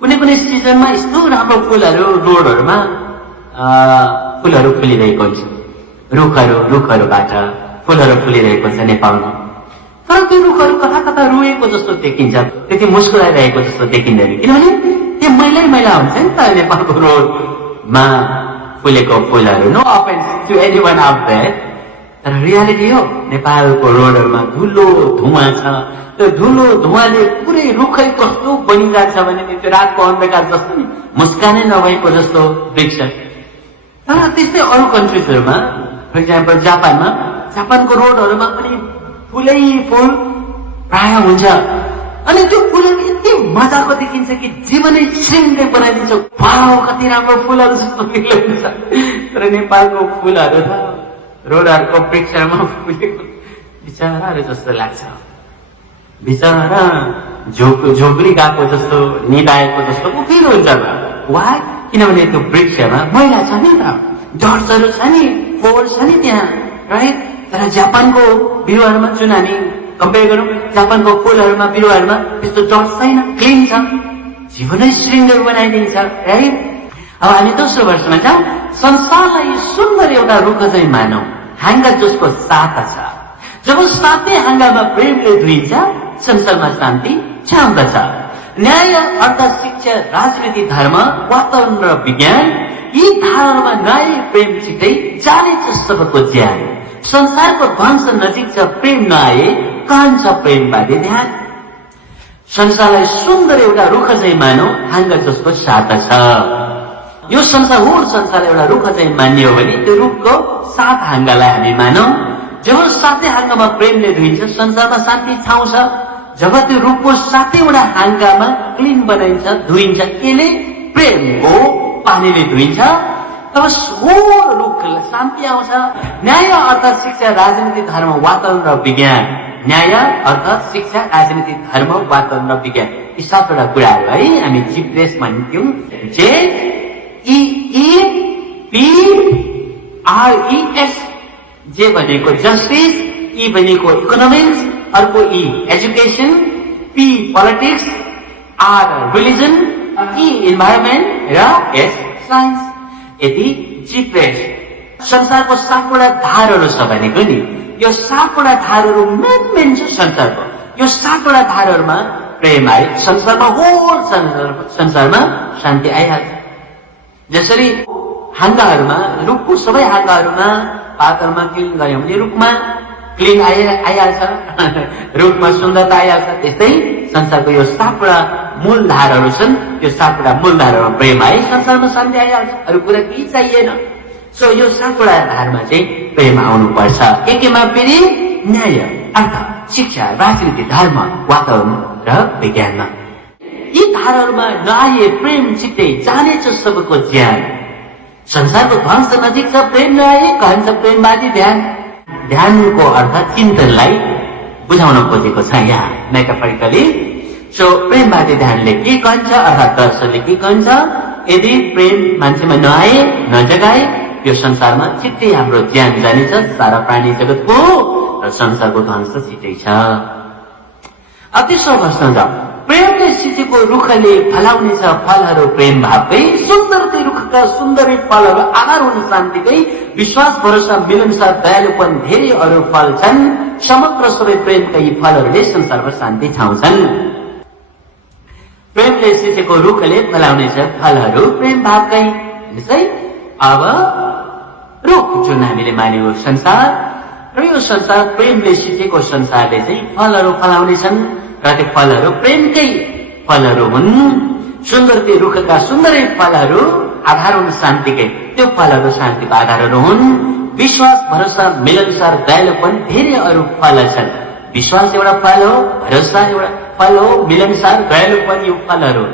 कुनै कुनै सिजनमा यस्तो राम्रो फुलहरू रोडहरूमा फुलहरू फुलिरहेको हुन्छ। रुखहरूबाट फुलहरू फुलिरहेको छ नेपालमा। तर त्यो रुखहरू कता कता रोएको जस्तो देखिन्छ, त्यति मुस्कुराइरहेको जस्तो देखिँदैन, किनभने त्यो मैला हुन्छ नि त नेपालको रोडमा फुलेको फुलहरू। No offence to anyone out there, तर रियालिटी हो नेपालको रोडहरूमा धुलो धुवाँ छ। त्यो धुलो धुवाँले पुरै रुखै कस्तो बनिरहेको छ भने त्यो रातको अन्धकार जस्तो नि, मुस्कानै नभएको जस्तो देख्छ। तर त्यस्तै अरू कन्ट्रिजहरूमा, फर इक्जाम्पल जापानको रोडहरूमा पनि फुलै फुल प्राय हुन्छ। अनि त्यो फुलहरू यति मजाको देखिन्छ कि जीवनै श्रृङ्गै बनाइदिन्छ। वाउ, कति राम्रो फुलहरू जस्तो फिल हुन्छ। तर नेपालको फुलहरू त रोडहरूको वृक्षमा फुलेको बिचराहरू जस्तो लाग्छ। बिचरा झोक्री गएको जस्तो, निदाएको जस्तो फिल हुन्छ। वाइ? किनभने त्यो वृक्षमा मैला छ नि त, डट्सहरू छ नि, फोहोर छ नि त्यहाँ, राइट? तर जापानको बिरुवाहरूमा जुन हामी कम्पेयर गरौँ, जापानको फुलहरूमा बिरुवाहरूमा त्यस्तो डट्स छैन, क्लिन छ, जीवनै श्रृङ्गै बनाइदिन्छ, राइट? अब हामी दोस्रो वर्षमा जाउँ। संसारलाई सुन्दर एउटा रुख चाहिँ मानौ, हाँगा जसको साता छ। जब सातै हाँगामा प्रेमले धुइन्छ, संसारमा शान्ति छाउँदछ। न्याय, अर्थ, शिक्षा, राजनीति, धर्म, वातावरण र विज्ञान, यी धाराहरूमा न्याय प्रेम छिट्टै जानेछ सबको ज्यान। संसारको ध्वंस नजिक छ प्रेम नआए, कान्छ प्रेमबारे ध्यान। संसारलाई सुन्दर एउटा रुख चाहिँ मानौ, हाँगा जसको साता छ। यो संसार एउटा रुख चाहिँ मान्ने हो भने त्यो रुखको सात हाँगालाई हामी मानौ। जब सातै हाँगामा प्रेमले धुइन्छ, संसारमा शान्ति छाउँछ। जब त्यो रुखको सातैवटा हाँगामा क्लिन बनाइन्छ, धुइन्छ, केले? प्रेमको पानीले धुइन्छ, तब रुखलाई शान्ति आउँछ। न्याय, अर्थ, शिक्षा, राजनीति, धर्म, वातावरण र विज्ञान। न्याय, अर्थ, शिक्षा, राजनीति, धर्म, वातावरण र विज्ञान, यी सातवटा कुराहरू है हामी जिप्रेस भन्थ्यौँ। JEPRES। जे भनेको जस्टिस, ई भनेको इकोनोमिक्स, अर्को E education, P politics, R religion, E environment र एस साइन्स। यदि जिप्रेस संसारको सातवटा धारहरू छ भनेको नि, यो सातवटा धारहरू मेन छ संसारको। यो सातवटा धारहरूमा प्रेम आए, संसारमा होल संसारमा शान्ति आइहाल्छ। जसरी हाँगाहरूमा, रुखको सबै हाँगाहरूमा पातहरूमा क्लिन गऱ्यौँ भने रुखमा क्लिन आइहाल्छ, रुखमा सुन्दरता आइहाल्छ। त्यस्तै संसारको यो सातवटा मूल धारहरू छन्, त्यो सातवटा मूल धारहरूमा प्रेम आए संसारमा शान्ति आइहाल्छ। अरू कुरा केही चाहिएन। सो यो सातवटा आधारमा चाहिँ प्रेम आउनुपर्छ। केमा फेरि न्याय, अर्थ, शिक्षा, राजनीति, धर्म, वातावरण र विज्ञानमा। यी धारहरूमा नआए प्रेम छिट्टै जानेछ सबको ज्यान। संसारको ध्वंस नजिक छ प्रेम नआए, कहन्छ प्रेमवादी ध्यान। ध्यानको अर्थ चिन्तनलाई बुझाउन खोजेको छ यहाँ मेटाफोरिकली। सो प्रेमवादी ध्यानले के कहन्छ अर्थात् दर्शनले के कहन्छ, यदि प्रेम मान्छेमा नआए नजगाए यो संसारमा छिट्टै हाम्रो ज्यान जानेछ, सारा प्राणी जगतको र संसारको ध्वंस छिट्टै छ। तेस्रो प्रश्न छ, प्रेमले सिचेको रुखले फलाउनेछ फलहरू प्रेम भावकै, सुन्दरकै रुखका सुन्दरै फलहरू आधार हुन शान्तिकै, विश्वास भरोसा मिलनसार दयालुपन धेरै अरू फल छन्, समग्र सबै प्रेमका यी फलहरूले संसारमा शान्ति छाउँछन्। प्रेमले सिचेको रुखले फलाउनेछ फलहरू प्रेम भावकै। अब रुख जुन हामीले मानेको संसार र यो संसार प्रेमले सिचेको संसारले चाहिँ फलहरू फलाउनेछन् र त्यो फलहरू प्रेमकै फलहरू हुन्। सुन्दरकै रुखका सुन्दरै फलहरू आधार हुन् शान्तिकै, त्यो फलहरू शान्तिको आधारहरू हुन्। विश्वास भरोसा मिलनसार दयालुपन धेरै अरू फल छन्। विश्वास एउटा फल हो, भरोसा एउटा फल हो, मिलनसार दयालुपन यो फलहरू।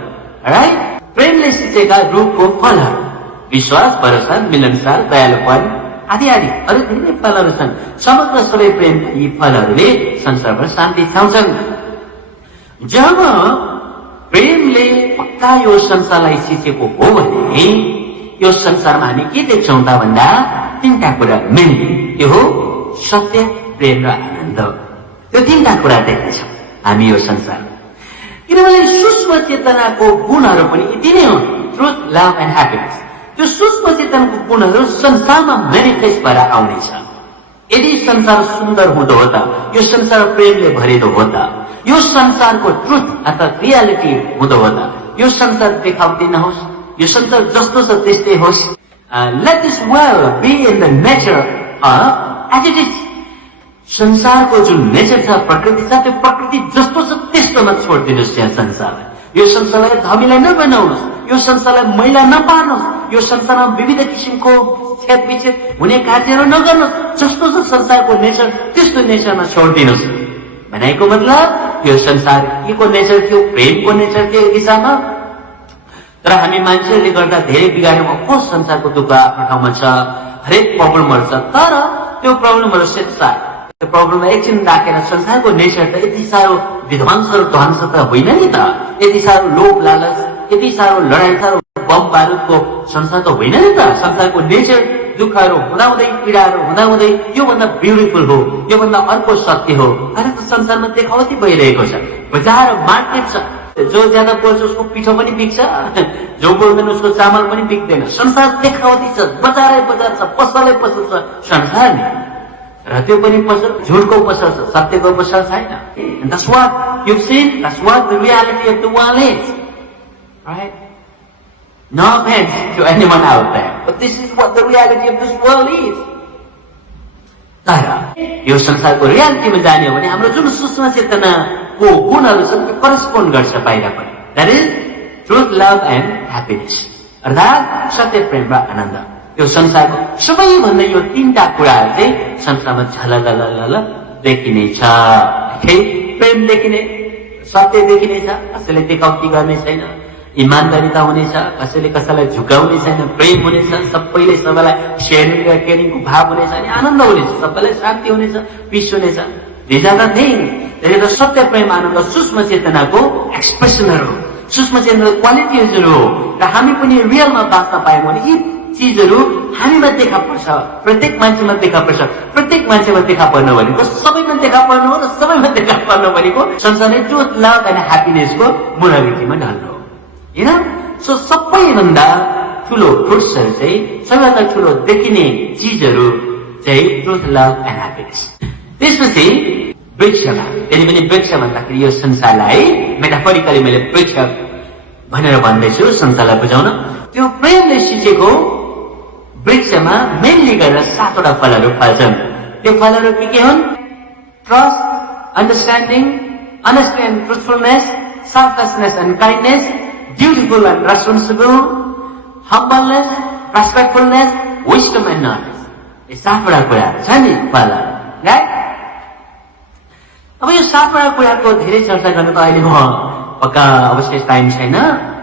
राइट, प्रेमले सिचेका रुखको फलहरू विश्वास भरोसा मिलनसार दयालुपन आदि आदि अरू धेरै फलहरू छन्। समग्र सबै प्रेम यी फलहरूले संसारमा शान्ति छाउँछन्। जब प्रेमले पक्का यो संसारलाई सिचेको हो भने यो संसारमा हामी के देख्छौँ त भन्दा तीनटा कुरा मेनली, त्यो हो सत्य, प्रेम र आनन्द। यो तीनटा कुरा देख्छौँ हामी यो संसारमा, किनभने सूक्ष्म चेतनाको गुणहरू पनि यति नै हुन्, ट्रुथ, लभ एन्ड ह्याप्पिनेस। त्यो सूक्ष्म चेतनाको गुणहरू संसारमा मेनिफेस्ट भएर आउनेछ। यदि संसार सुन्दर हुँदो हो त, यो संसार प्रेमले भरिदो हो त, यो संसारको ट्रुथ अर्थात् रियालिटी हुँदो हो त, यो संसार देखाउँदै नहोस्, यो संसार जस्तो छ त्यस्तै होस्। Let this world be in the nature as it is. संसारको जुन नेचर छ, प्रकृति छ, त्यो प्रकृति जस्तो छ त्यस्तोमा छोडिदिनुहोस् यहाँ संसारलाई। यो संसारलाई धमिला नबनाउनुहोस्, यो संसारलाई मैला नपार्नुहोस्, यो संसारमा विविध किसिमको छेदविच्छेद हुने कार्यहरू नगर्नुहोस्। जस्तो छ संसारको नेचर त्यस्तो नेचरमा छोडिदिनुहोस्। भनेको मतलब यो संसार के को नेचर थियो, प्रेमको नेचर थियो एक दिशामा। तर हामी मान्छेहरूले गर्दा धेरै बिगार्यौँ। अफकोर्स संसारको दुःख आफ्नो ठाउँमा छ, हरेक प्रब्लमहरू छ, तर त्यो प्रब्लमहरू संसार त्यो प्रब्लमलाई एकछिन राखेर संसारको नेचर त यति साह्रो विध्वंस र ध्वंस त होइन नि त, यति साह्रो लोभ लालच, यति साह्रो लडाइँ, साह्रो बम बारुदको संसार त होइन नि त। संसारको नेचर दुःखहरू हुँदाहुँदै, पीडाहरू हुँदाहुँदै योभन्दा ब्युटिफुल हो, योभन्दा अर्को सत्य हो। अहिले त संसारमा देखावटी भइरहेको छ, बजार मार्केट छ, जो ज्यादा बोल्छ उसको पिठो पनि बिक्छ, जो बोल्दैन उसको चामल पनि बिक्दैन। संसार देखावटी छ, बजारै बजार छ, पसलै पसल छ संसार नि। र त्यो पनि पसल झुटको पसल छ, सत्यको पसल छैन। That's what you've seen, that's what the reality of the world is. Right? No offense to anyone out there, but this is what the reality of this world is. तर यो संसारको रियालिटीमा जाने हो भने हाम्रो जुन सूक्ष्म चेतनाको गुणहरू छन् त्यो करेस्पोन्ड गर्छ बाहिर पनि। That is truth, love and happiness, अर्थात् सत्य, प्रेम र आनन्द। यो संसारको सबैभन्दा यो तीनटा कुराहरू चाहिँ संसारमा झलललल देखिने छ। प्रेम देखिने, सत्य देखिने छ, कसैले देखाउटी गर्ने छैन, इमान्दारिता हुनेछ, कसैले कसैलाई झुकाउने छैन, प्रेम हुनेछ, सबैले सबैलाई सेयरिङ र केयरिङको भाव हुनेछ, अनि आनन्द हुनेछ, सबैलाई शान्ति हुनेछ, पिस हुनेछ। These are the things. त्यसले सत्य, प्रेम, आनन्द सूक्ष्म चेतनाको एक्सप्रेसनहरू हो, सूक्ष्म चेतनाको क्वालिटिजहरू हो। र हामी पनि रियलमा बाँच्न पायौँ भने यी चिजहरू हामीमा देखा पर्छ, प्रत्येक मान्छेमा देखा पर्छ। प्रत्येक मान्छेमा देखा पर्नु भनेको सबैमा देखा पर्नु हो, र सबैमा देखा पर्नु भनेको संसारले ट्रुथ, लभ एन्ड ह्याप्पिनेसको मूलरीतिमा ढल्नु हो। होइन? सो सबैभन्दा ठुलो फ्रुट्सहरू चाहिँ, सबैभन्दा ठुलो देखिने चिजहरू चाहिँ ट्रुथ, लभ एन्ड ह्याप्पिनेस। त्यसपछि वृक्षमा, यदि पनि वृक्ष भन्दाखेरि यो संसारलाई मेटाफोरिकली मैले वृक्ष भनेर भन्दैछु संसारलाई बुझाउन। त्यो प्रेमले सिचेको वृक्षमा मेनली गरेर 7वटा फलहरू फल्छन्। त्यो फलहरू के हुन्? Trust, understanding, honesty and truthfulness, selflessness and kindness, dutiful and responsible, humbleness, respectfulness, wisdom and knowledge. यो 7 वटा कुराहरू छ नि फल, राइट? अब यो 7 वटा कुराको धेरै चर्चा गर्न त अहिले म पक्का अवश्य टाइम छैन,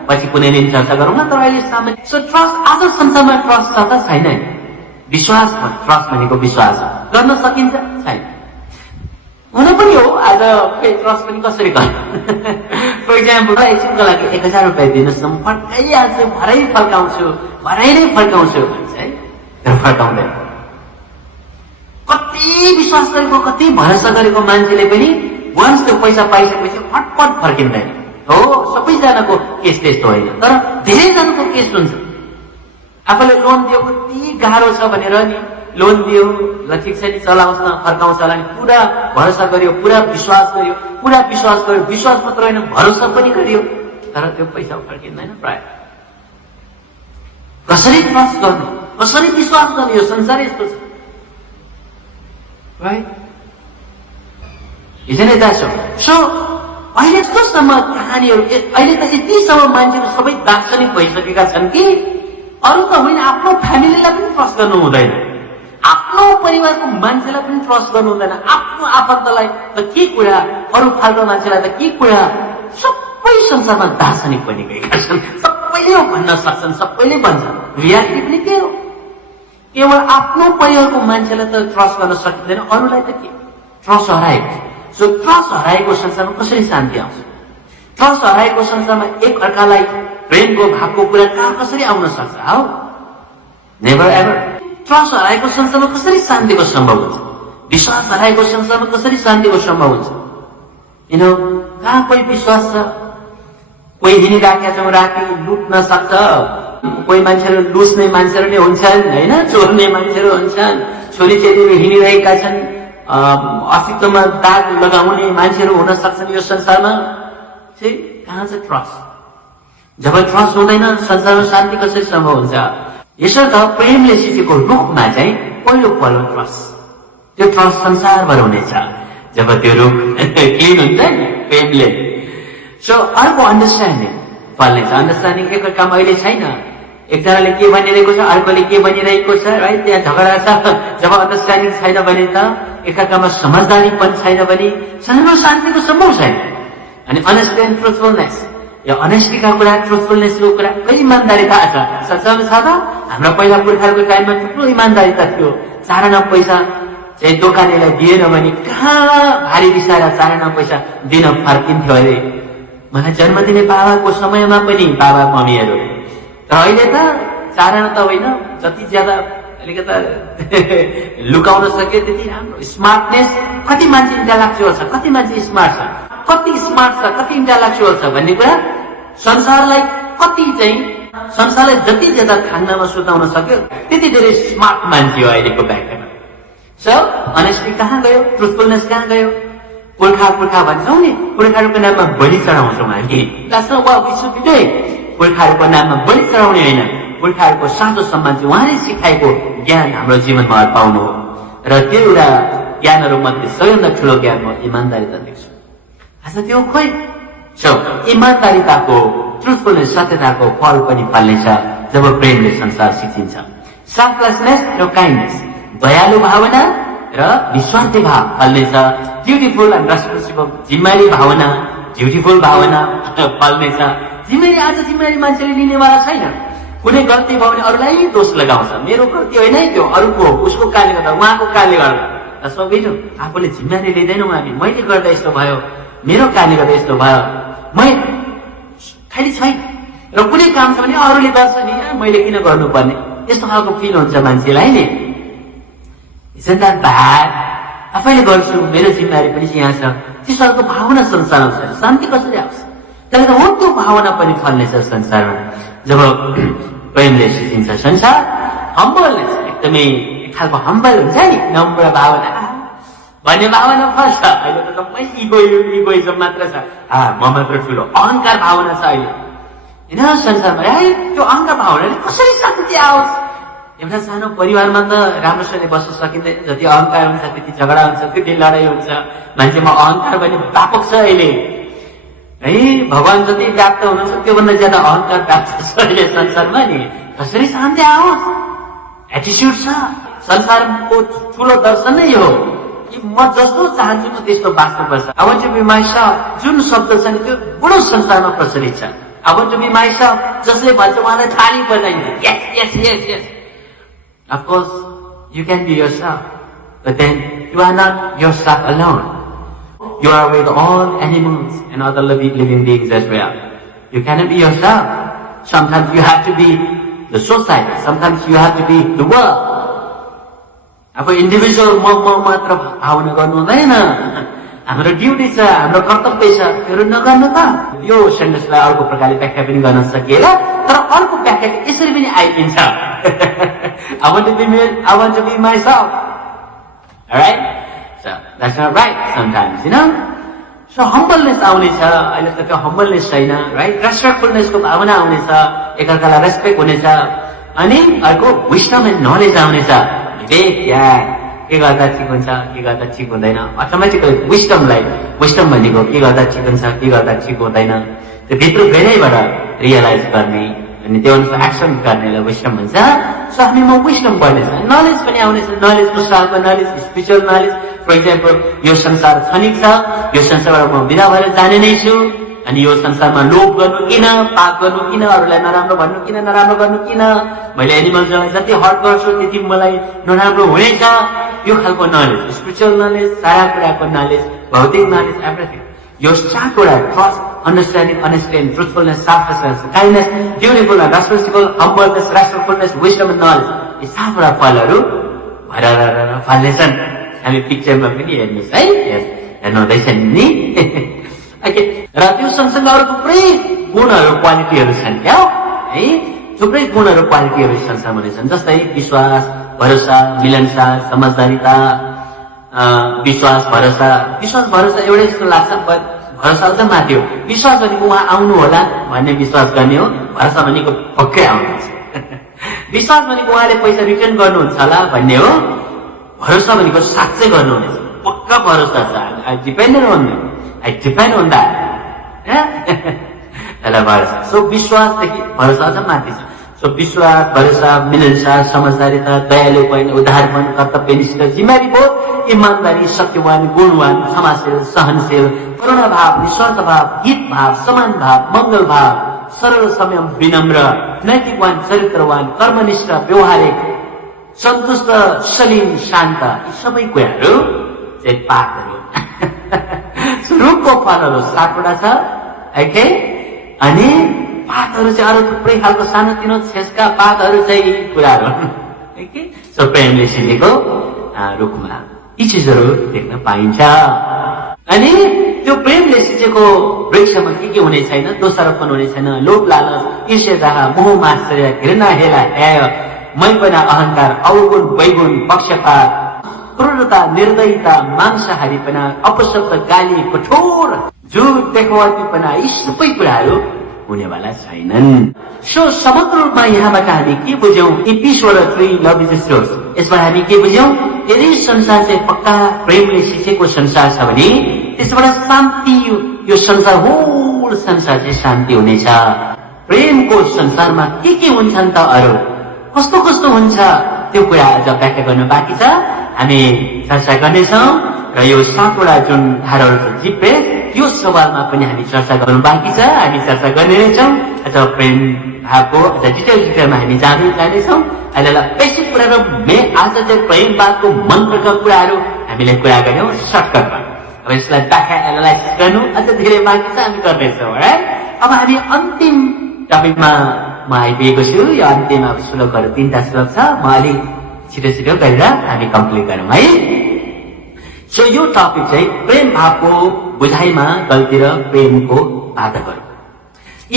पछि कुनै दिन चर्चा गरौँला। तर अहिले सामान्य सो ट्रस्ट, आज संसारमा ट्रस्ट छ त छैन? विश्वास, ट्रस्ट भनेको विश्वास गर्न सकिन्छ छैन? हुन पनि हो, आज ट्रस्ट पनि कसरी गर्नु? फर इक्जाम्पल एकछिनको लागि 1000 रुपियाँ दिनुहोस् न, म फर्काइहाल्छु, भरै फर्काउँछु, भरै नै फर्काउँछु भन्छ है, तर फर्काउँदैन। कति विश्वास गरेको, कति भरोसा गरेको मान्छेले पनि वन्स त्यो पैसा पाइसकेपछि फटफट फर्किँदैन। हो, सबैजनाको केस त्यस्तो होइन, तर धेरैजनाको केस हुन्छ। आफूले लोन दियो, कति गाह्रो छ भनेर नि लोन दियो, ल ठिक छ नि चलाउँछ न, फर्काउँछ होला नि, पुरा भरोसा गर्यो, पुरा विश्वास गर्यो, विश्वास मात्र होइन भरोसा पनि गरियो, तर त्यो पैसा फर्किँदैन प्राय। कसरी ट्रस्ट गर्नु, कसरी विश्वास गर्नु, यो संसार यस्तो छ, right? Isn't it that so? So, अहिले कस्तोसम्म कहानीहरू, अहिले त यतिसम्म मान्छेहरू सबै दार्शनिक भइसकेका छन् कि अरू त होइन, आफ्नो फ्यामिलीलाई पनि ट्रस्ट गर्नु हुँदैन, आफ्नो परिवारको मान्छेलाई पनि ट्रस्ट गर्नु हुँदैन, आफ्नो आफन्तलाई त के कुरा, अरू फाल्टो मान्छेलाई त के कुरा। सबै संसारमा दार्शनिक बनिगएका छन्, सबैले भन्न सक्छन्, सबैले भन्छन्। रियालिटी पनि के हो? केवल आफ्नो परिवारको मान्छेलाई त ट्रस्ट गर्न सकिँदैन, अरूलाई त के? ट्रस्ट हराएको। सो ट्रस्ट हराएको संसारमा कसरी शान्ति आउँछ? ट्रस्ट हराएको संसारमा एक अर्कालाई प्रेमको भावको कुरा कहाँ कसरी आउन सक्छ? हाउ? Never ever. ट्रस्ट हराएको संसारमा कसरी शान्तिको सम्भव हुन्छ? विश्वास हराएको संसारमा कसरी शान्तिको सम्भव हुन्छ? यु नो, कहाँ कोही विश्वास छ? कोही हिँडिराखेका छौँ, राति लुट्न सक्छ, कोही मान्छेहरू लुस्ने मान्छेहरू नै हुन्छन् होइन, चोर्ने मान्छेहरू हुन्छन्, छोरीचेलीहरू हिँडिरहेका छन्, अस्तित्वमा दाग लगाउने मान्छेहरू हुन सक्छन् यो संसारमा। चाहिँ कहाँ छ ट्रस्ट? जब ट्रस्ट हुँदैन संसारमा शान्ति कसरी सम्भव हुन्छ? यसर्थ प्रेमले सिकेको रुखमा चाहिँ पहिलो फल हो ट्रस्ट। त्यो ट्रस्ट संसारभर हुनेछ जब त्यो रुख क्लिन हुन्छ नि प्रेमले। सो अर्को अन्डरस्ट्यान्डिङ फल्नेछ। अन्डरस्ट्यान्डिङ एकअर्कामा अहिले छैन, एकजनाले के भनिरहेको छ, अर्कोले के भनिरहेको छ, राइट? त्यहाँ झगडा छ। जब अन्डरस्ट्यान्डिङ छैन भने त, एकअर्कामा समझदारीपन छैन भने संसारमा शान्तिको सम्भव छैन। अनि अनेस्टी एन्ड ट्रुथफुलनेस, यो अनेस्टीका कुरा, ट्रुथफुलनेसको कुरा, कहिले इमान्दारिता छ संसारमा छ त? हाम्रो पहिला पुर्खाहरूको टाइममा थुप्रो इमान्दारिता थियो। 4 आना पैसा चाहिँ दोकानेलाई दिएन भने कहाँ भारी बिसाएर 4 आना पैसा दिन फर्किन्थ्यो अरे। मलाई जन्म दिने बाबाको समयमा पनि बाबा मम्मीहरू, तर अहिले त 4 आना त होइन, जति ज्यादा अलिकता लुकाउन सक्यो त्यति राम्रो। स्मार्टनेस, कति मान्छे इन्टेलेक्चुअल छ, कति मान्छे स्मार्ट छ, कति स्मार्ट छ, कति इन्टेलेक्चुअल छ भन्ने कुरा संसारलाई कति चाहिँ संसारलाई जति ज्यादा खान्नमा सुताउन सक्यो त्यति धेरै स्मार्ट मान्छे हो अहिलेको ब्याकमा। सो अनेस्टी कहाँ गयो? ट्रुथफुलनेस कहाँ गयो? पुर्खा भन्छौँ नि, पुर्खाहरूको नाममा बलि चढाउँछौँ हामी। पुर्खाहरूको नाममा बलि चढाउने होइन, पुर्खाहरूको साँचो सम्मान चाहिँ उहाँले सिकाएको ज्ञान हाम्रो जीवनमा पाउनु हो। र त्यो एउटा ज्ञानहरू मध्ये सबैभन्दा ठुलो ज्ञान म इमान्दारिता देख्छु। आज त्यो खोइ सो इमान्दारिताको, ट्रुथफुलनेस, सत्यताको फल पनि फल्नेछ जब प्रेमले संसार सिकिन्छ। सेल्फलेसनेस र काइन्डनेस, दयालु भावना र निस्वार्थी भाव फल्नेछ। ड्युटीफुल एन्ड रेस्पोन्सिबल, जिम्मेवारी भावना, ड्युटीफुल भावना फल्नेछ। जिम्मेवारी, आज जिम्मेवारी मान्छेले लिनेवाला छैन। कुनै गल्ती भयो भने अरूलाई दोष लगाउँछ, मेरो गल्ती होइन है त्यो, अरूको, उसको कारणले गर्दा, उहाँको कारणले गर्दा। सबैले आफूले जिम्मेवारी लिँदैनौँ हामी, मैले गर्दा यस्तो भयो, मेरो कारणले गर्दा यस्तो भयो, मै खालि छैन। र कुनै काम छ भने अरूले गर्छ नि, मैले किन गर्नुपर्ने, यस्तो खालको फिल हुन्छ मान्छेलाई नि। Isn't that bad? आफैले गर्छु, मेरो जिम्मेवारी पनि यहाँ छ, त्यस्तो खालको भावना संसारमा छ। शान्ति कसरी आउँछ? त्यसले त हो त्यो भावना पनि फल्नेछ संसारमा जब प्रेमले सिकिन्छ। संसार हम्बलनेस, एकदमै एक खालको हम्बल हुन्छ नि, नम्र भावना भन्ने भावना फल्छ। अहिले त सबै इगोइजम मात्र छ, म मात्र ठुलो, अहङ्कार भावना छ अहिले होइन संसारमा। त्यो अहङ्कार भावनाले कसरी शान्ति आओस्? एउटा सानो परिवारमा त राम्रोसँगले बस्न सकिँदैन, जति अहङ्कार हुन्छ त्यति झगडा हुन्छ, त्यति लडाइँ हुन्छ। मान्छेमा अहङ्कार पनि व्यापक छ अहिले है। भगवान जति व्याप्त हुनुहुन्छ त्योभन्दा ज्यादा अहङ्कार व्याप्त छ अहिले संसारमा नि। कसरी शान्ति आओस्? एटिट्युड छ। संसारको ठूलो दर्शन नै हो कि म जस्तो चाहन्छु म त्यस्तो बाँच्नुपर्छ। I want to be myself जुन शब्द छ नि त्यो बडो संसारमा प्रचलित छ। I want to be myself जसले भन्छ उहाँलाई थाली बजाइन्छ। Yes yes yes yes of course you can be yourself but then you are not yourself alone. You are with all animals and other living beings as well. You cannot be yourself. Sometimes you have to be the society. Sometimes you have to be the world. अब individual म मात्र भावना गर्नु हुँदैन। हाम्रो duty छ, हाम्रो कर्तव्य छ, त्यो नगर्नु त। यो सेन्टेन्सलाई अर्को प्रकारले व्याख्या पनि गर्न सकिएला, तर अर्को व्याख्या यसरी पनि आइदिन्छ। I want to be myself. Alright? So that's not right sometimes, you know? So humbleness आउनेछ, अहिले त त्यो humbleness छैन, right? Respectfulness को भावना आउनेछ, एकअर्कालाई रेस्पेक्ट हुनेछ, अनि अर्को wisdom and knowledge आउनेछ। विवेक या के गर्दा ठिक हुन्छ, के गर्दा ठिक हुँदैन, अटोमेटिकली विस्डम भनेको के गर्दा ठिक हुन्छ, के गर्दा ठिक हुँदैन, त्यो भित्र गहिरैबाट रियलाइज गर्ने अनि त्यो अनुसार एक्सन गर्नेलाई विस्डम भन्छ। सो हामीमा विस्डम बढ्नेछ, नलेज पनि आउनेछ, नलेजको सालको knowledge, spiritual knowledge. For example यो संसार क्षणिक छ, यो संसारबाट म बिदा भएर जाने नै छु, अनि यो संसारमा लोभ गर्नु किन, पाप गर्नु किन, अरूलाई नराम्रो भन्नु किन, नराम्रो गर्नु किन, मैले एनिमल्सलाई जति हर्ट गर्छु त्यति मलाई नराम्रो हुनेछ, यो खालको नलेज, स्पिरिचुअल नलेज, सारा कुराको नलेज, भौतिक नलेज, एभ्रिथिङ। यो सात कुरा trust, understanding, honesty and truthfulness, selflessness, kindness, beautiful, responsible, humbleness, respectfulness, wisdom and knowledge, यी सातवटा फलहरू भएर फल्नेछन्। हामी पिक्चरमा पनि हेर्नुहोस् है, हेर्नुहुँदैछन् नि। ओके, र त्यो सँगसँगै अरू थुप्रै गुणहरू, क्वालिटीहरू छन् क्या है, थुप्रै गुणहरू, क्वालिटीहरू संसारमा हुनेछन्, जस्तै विश्वास, भरोसा, मिलनसार, समझदारिता, विश्वास, भरोसा एउटै जस्तो लाग्छ, भरोसा अझ माथि हो। विश्वास भनेको उहाँ आउनु होला भन्ने विश्वास गर्ने हो, भरोसा भनेको पक्कै आउनुहुन्छ। विश्वास भनेको उहाँले पैसा रिटर्न गर्नुहुन्छ होला भन्ने हो, भरोसा भनेको साँच्चै गर्नुहुनेछ, पक्का भरोसा छ। I depend on that. त्यसलाई भरोसा। सो विश्वासदेखि भरोसा अझ माथि छ। सो विश्वास, भरोसा, मिलनसार, समझदारिता, दयालुपन, उदारपन, कर्तव्यनिष्ठ, जिम्मेवारीबोध, ईमानदारी, सत्यवान, गुणवान, क्षमाशील, सहनशील, करुणा भाव, निस्वार्थ भाव, हित भाव, समान भाव, मंगल भाव, सरल, संयम, विनम्र, नैतिकवान, चरित्रवान, कर्मनिष्ठ, व्यवहारिक, सन्तुष्ट, सलीम, शान्त, यी सबै कुराहरू चाहिँ पाठहरू। रूपको फलहरू सातवटा छ, ओके, अनि पातहरू चाहिँ अरू थुप्रै खालको सानोतिनो छेसका पातहरू चाहिँ यी कुराहरू हुन्, ओके। सो प्रेमले सिधेको रूपमा यी चिजहरू देख्न पाइन्छ। अनि त्यो प्रेमले सिचेको वृक्षमा के हुने छैन, दोषारोपण हुने छैन, लोभ, लालच, ईर्ष्या, मोह, मात्सर्य, घृणा, हेला, न्याय, मैपना, अहंकार, अवगुण, वैगुण, पक्षपात, क्रूरता, निर्दयता, मांसाहारीपना, अपशब्द, गाली, कठोर, झुट, देखावटीपना, यी सबै कुराहरू हुनेवाला छैनन्। सो समग्र रूपमा यहाँबाट हामी के बुझ्यौं? ईश्वर 3 लभ इज सोर्स। यसबाट हामी के बुझ्यौं? यदि संसार चाहिँ पक्का प्रेमले सिसेको संसार छ भने त्यसबाट शान्ति, यो संसार होल संसार चाहिँ शान्ति हुनेछ। प्रेमको संसारमा के हुन्छन् त, अरू कस्तो कस्तो हुन्छ त्यो कुरा अझ व्याख्या गर्न बाँकी छ, हामी चर्चा गर्नेछौँ। र यो सातवटा जुन धाराहरू छ जिब्बे, यो सवालमा पनि हामी चर्चा गर्नु बाँकी छ, हामी चर्चा गर्ने नै छौँ। अझ प्रेम भावको अझ डिटेलमा हामी जानेछौँ। अहिले बेसिक कुराहरू आज चाहिँ प्रेम भावको मन्त्रका कुराहरू हामीले कुरा गर्यौँ सर्टकटमा। अब यसलाई व्याख्या एनालाइसिस गर्नु अझ धेरै बाँकी छ, हामी गर्नेछौँ। अब हामी अन्तिम टपिकमा म आइपुगेको छु। यो अन्तिम अब श्लोकहरू 3टा श्लोक छ, म अलिक छिटो गरेर हामी कम्प्लिट गरौँ है। सो यो टपिक चाहिँ प्रेम भावको बुझाइमा गल्ती र प्रेमको बाधकहरू।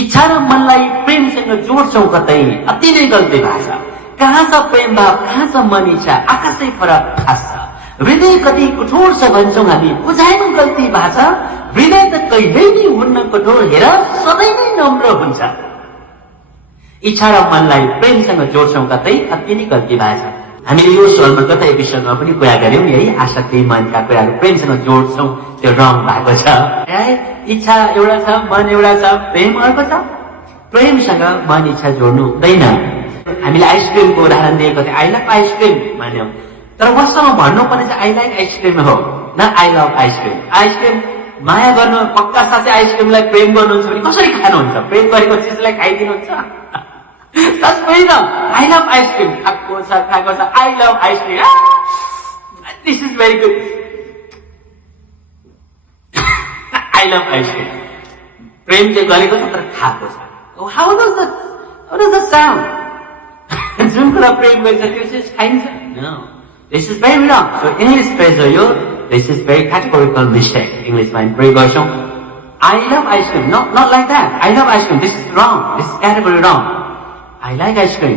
इच्छा र मनलाई प्रेमसँग जोड्छौँ कतै, अति नै गल्ती भएको छ। कहाँ छ प्रेम भाव, कहाँ छ मन इच्छा, आकाशै फरक खास छ। हृदय कति कठोर छ भन्छौँ हामी, बुझाइमा गल्ती भएको छ। हृदय त कहिल्यै नै हुन्न कठोर, हेर सधैँ नै नम्र हुन्छ। इच्छा र मनलाई प्रेमसँग जोड्छौँ कतै, अति नै गल्ती भएको छ। हामीले यो सवालमा गत एपिसोडमा पनि कुरा गर्यौं नि है, आशक्ति, मनका कुराहरू प्रेमसँग जोड्छौँ, त्यो रङ भएको छ। इच्छा एउटा छ, मन एउटा छ, प्रेम अर्को छ। प्रेमसँग मन इच्छा जोड्नु हुँदैन। हामीले आइसक्रिमको उदाहरण दिएको थियो, आई लभ आइसक्रिम भन्यौँ, तर उहाँसँग भन्नुपर्ने चाहिँ आई लाइक आइसक्रिम हो, न आई लभ आइसक्रिम। आइसक्रिम माया गर्नु, पक्का साँच्चै आइसक्रिमलाई प्रेम गर्नुहुन्छ भने कसरी खानुहुन्छ? प्रेम गरेको चिजलाई खाइदिनुहुन्छ? होइन, आई लभ आइसक्रिम, खाएको छ, I love ice cream, this is very good, I love ice cream. प्रेम चाहिँ गरेको छ तर खाएको छ। How does the sound? जुन कुरा प्रेम गरिन्छ त्यो चाहिँ खाइन्छ? No, this is very wrong. So English phrase हो यो, this is very categorical mistake. इङ्ग्लिसमा प्रयोग गर्छौँ, I love ice cream, not like that, I love ice cream, this is wrong, this is category wrong. I like ice cream,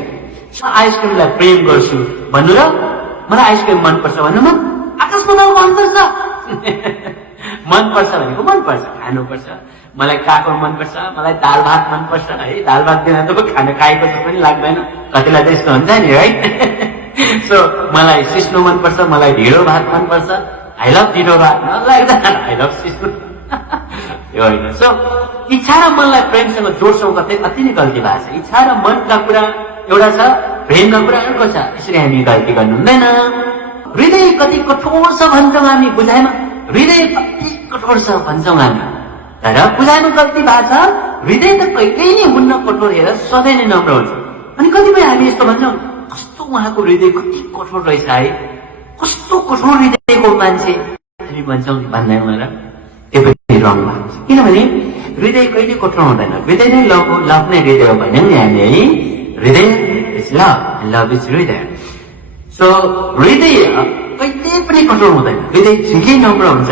आइसक्रिमलाई प्रेम गर्छु भन्नु र मलाई आइसक्रिम मनपर्छ भन्नु म आकाश पातालको अन्तर छ। मनपर्छ भनेको मनपर्छ, खानुपर्छ। मलाई काको मनपर्छ, मलाई दाल भात मनपर्छ है, दाल भात बिना त खाना खाएको जस्तो पनि लाग्दैन, कतिलाई त यस्तो हुन्छ नि है। सो मलाई सिस्नो मनपर्छ, मलाई ढिँडो भात मनपर्छ, आई लभ ढिँडो भात, नलाग्दैन आई लभ सिस्नो। यो होइन। सो इच्छा र मनलाई प्रेमसँग जोड्छौँ कतै, अति नै गल्ती भएको छ। इच्छा र मनका कुरा एउटा छ, प्रेमका कुरा अर्को छ, यसरी हामी गल्ती गर्नु हुँदैन। हृदय कति कठोर छ भन्छौँ हामी बुझाइमा, हृदय कति कठोर छ भन्छौँ हामी, तर बुझाइमा गल्ती भएको छ। हृदय त कहिल्यै नै हुन्न कठोर, हेर सधैँ नै नम्र हुन्छ। अनि कतिपय हामी यस्तो भन्छौँ, कस्तो उहाँको हृदय कति कठोर रहेछ है, कस्तो कठोर हृदयको मान्छे हामी भन्छौँ, भन्दैनौँ र? त्यो पनि रङ भएको छ। किनभने हृदय कहिले कठोर हुँदैन, हृदय नै लभ नै हृदय हो भन्यौँ नि हामी है। हृदय इज लभ, लभ इज हृदय। सो हृदय कहिले पनि कठोर हुँदैन, हृदय ठिकै नम्र हुन्छ।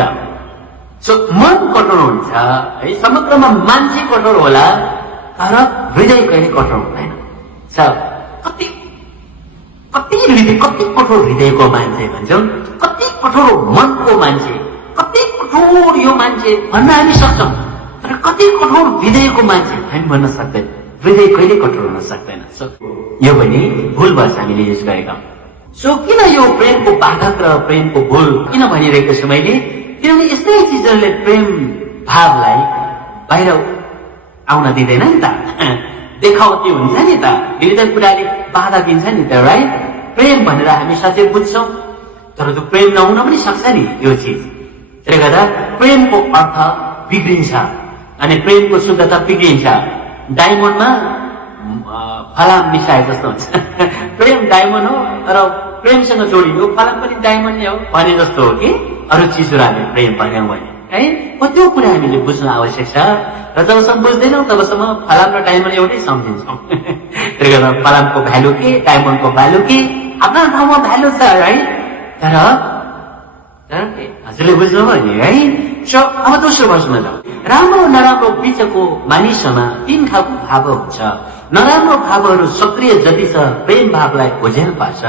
सो मन कठोर हुन्छ है, समग्रमा मान्छे कठोर होला तर हृदय कहिले कठोर हुँदैन। कति कठोर हृदयको मान्छे भन्छौँ, कति कठोर मनको मान्छे, कति कठोर यो मान्छे भन्न हामी सक्छौँ, तर कति कठोर हृदयको मान्छे हामी भन्न सक्दैन। हृदय कहिले कठोर हुन सक्दैन। सो यो पनि भुल भएछ हामीले युज गरेका। सो किन यो प्रेमको बाधक र प्रेमको भुल किन भनिरहेको छु मैले? किनभने यस्तै चिजहरूले प्रेम भावलाई बाहिर आउन दिँदैन नि त, देखावटी हुन्छ नि त, हृदय कुराले बाधा दिन्छ नि त, राइट? प्रेम भनेर हामी साँच्चै बुझ्छौँ, तर त्यो प्रेम नहुन पनि सक्छ नि त्यो चिज। त्यसले गर्दा प्रेमको अर्थ बिग्रिन्छ अनि प्रेमको शुद्धता बिग्रिन्छ। डायमन्डमा फलाम मिसाए जस्तो हुन्छ। प्रेम डायमन्ड हो तर प्रेमसँग जोडियो फलाम पनि डायमन्ड नै हो भने जस्तो हो कि अरू चिजहरू हामी प्रेम भन्यौँ भने है। त्यो कुरा हामीले बुझ्नु आवश्यक छ, र जबसम्म बुझ्दैनौँ तबसम्म फलाम र डायमन्ड एउटै सम्झिन्छौँ। त्यसले गर्दा फलामको भ्यालु के, डायमन्डको भ्यालु के, आफ्नो ठाउँमा भ्यालु छ है। तर हजुरले बुझ्नुभयो नि है। सो अब दोस्रो वर्षमा जाउँ। राम्रो नराम्रो बिचको मानिसमा तीन खालको भाव हुन्छ। नराम्रो भावहरू सक्रिय जति छ प्रेम भावलाई ओझेल पार्छ।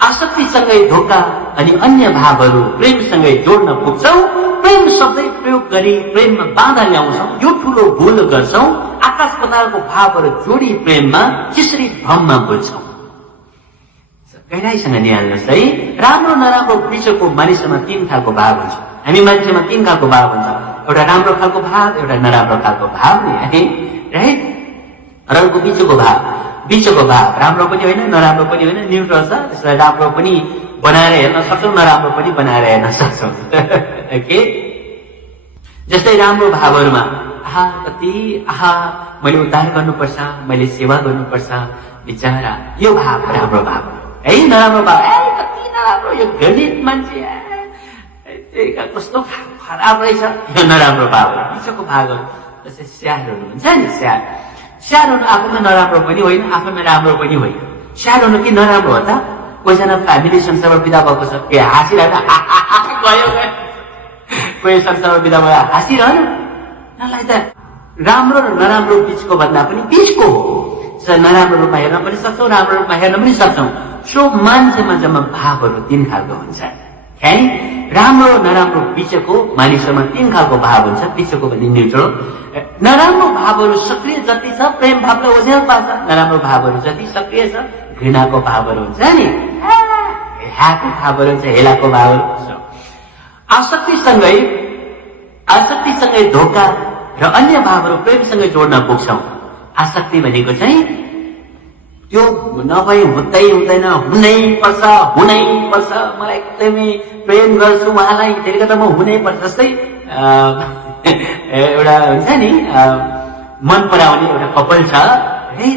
आसक्तिसँगै धोका अनि अन्य भावहरू प्रेमसँगै जोड्न पुग्छौँ। प्रेम शब्दै प्रयोग गरी प्रेममा बाधा ल्याउँछौँ, यो ठुलो भूल गर्छौँ। आकाश पातालको भावहरू जोडी प्रेममा चिसरी भ्रममा बुझ्छौँ। गहिराईसँग निहाल्नुहोस् है। राम्रो नराम्रो बिचको मानिसमा तीन खालको भाव हुन्छ। हामी मान्छेमा तीन खालको भाव हुन्छ, एउटा राम्रो खालको भाव, एउटा नराम्रो खालको भाव नि है, राइट? रङको बिचको भाव राम्रो पनि होइन नराम्रो पनि होइन, न्युट्रल छ। त्यसलाई राम्रो पनि बनाएर हेर्न सक्छौँ, नराम्रो पनि बनाएर हेर्न सक्छौँ। ओके, जस्तै राम्रो भावहरूमा मैले उद्धार गर्नुपर्छ, मैले सेवा गर्नुपर्छ, बिचरा यो भाव राम्रो भाव है। नराम्रो भाव कति नराम्रो, यो घृणित मान्छे कस्तो खराब रहेछ, यो नराम्रो भाव। बिचको भागहरू जस्तै स्याहारहरू हुन्छ नि, स्याहार हुनु आफूमा नराम्रो पनि होइन, आफूमा राम्रो पनि होइन। स्याहार हुनु कि नराम्रो हो त? कोहीजना फ्यामिली संसारमा बिदा भएको छ, हाँसिरहेको गयो, कोही संसारमा बिदा भयो हाँसिरहन, नलाई त राम्रो र नराम्रो बिचको भन्दा पनि बिचको हो। नराम्रो रूपमा हेर्न पनि सक्छौँ, राम्रो रूपमा हेर्न पनि सक्छौँ। सो मान्छेमा जम्मा भावहरू तीन खालको हुन्छ है। राम्रो नराम्रो बिचको मानिसमा तीन खालको भाव हुन्छ, बिचको पनि न्युट्रल। नराम्रो भावहरू सक्रिय जति छ प्रेम भावलाई ओझेल पार्छ, नराम्रो भावहरू जति सक्रिय छ घृणाको भावहरू हुन्छ नि, हेलाको भावहरू हुन्छ, हेलाको भावहरू हुन्छ। आसक्तिसँगै धोका र अन्य भावहरू प्रेमसँगै जोड्न पुग्छौँ। आसक्ति भनेको चाहिँ त्यो नभई हुँदैन, हुनै पर्छ। मलाई एकदमै प्रेम गर्छु उहाँलाई, त्यसले गर्दा म हुनै पर्छ। जस्तै एउटा हुन्छ नि मन पराउने एउटा कपाल छ है,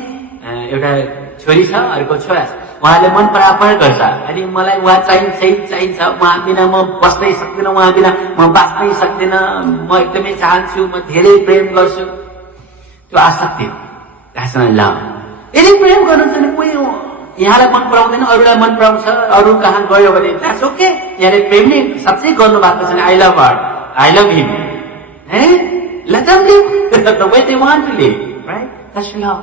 एउटा छोरी छ, अर्को छोरा छ, उहाँले मन परापर गर्छ, अनि मलाई उहाँ चाहिन्छ, उहाँ बिना म बस्नै सक्दिनँ, उहाँ बिना म बाँच्नै सक्दिनँ, म एकदमै चाहन्छु, म धेरै प्रेम गर्छु। त्यो आसक्ति हो, द्याट्स नट लभ। यदि प्रेम गर्नुहुन्छ भने कोही यहाँलाई मन पराउँदैन, अरूलाई मन पराउँछ, अरू कहाँ गयो भने द्याट्स ओके। यहाँले प्रेम नै साँच्चै गर्नु भएको छ भने I love her, I love him, है, let them live the way they want to live, right? That's love.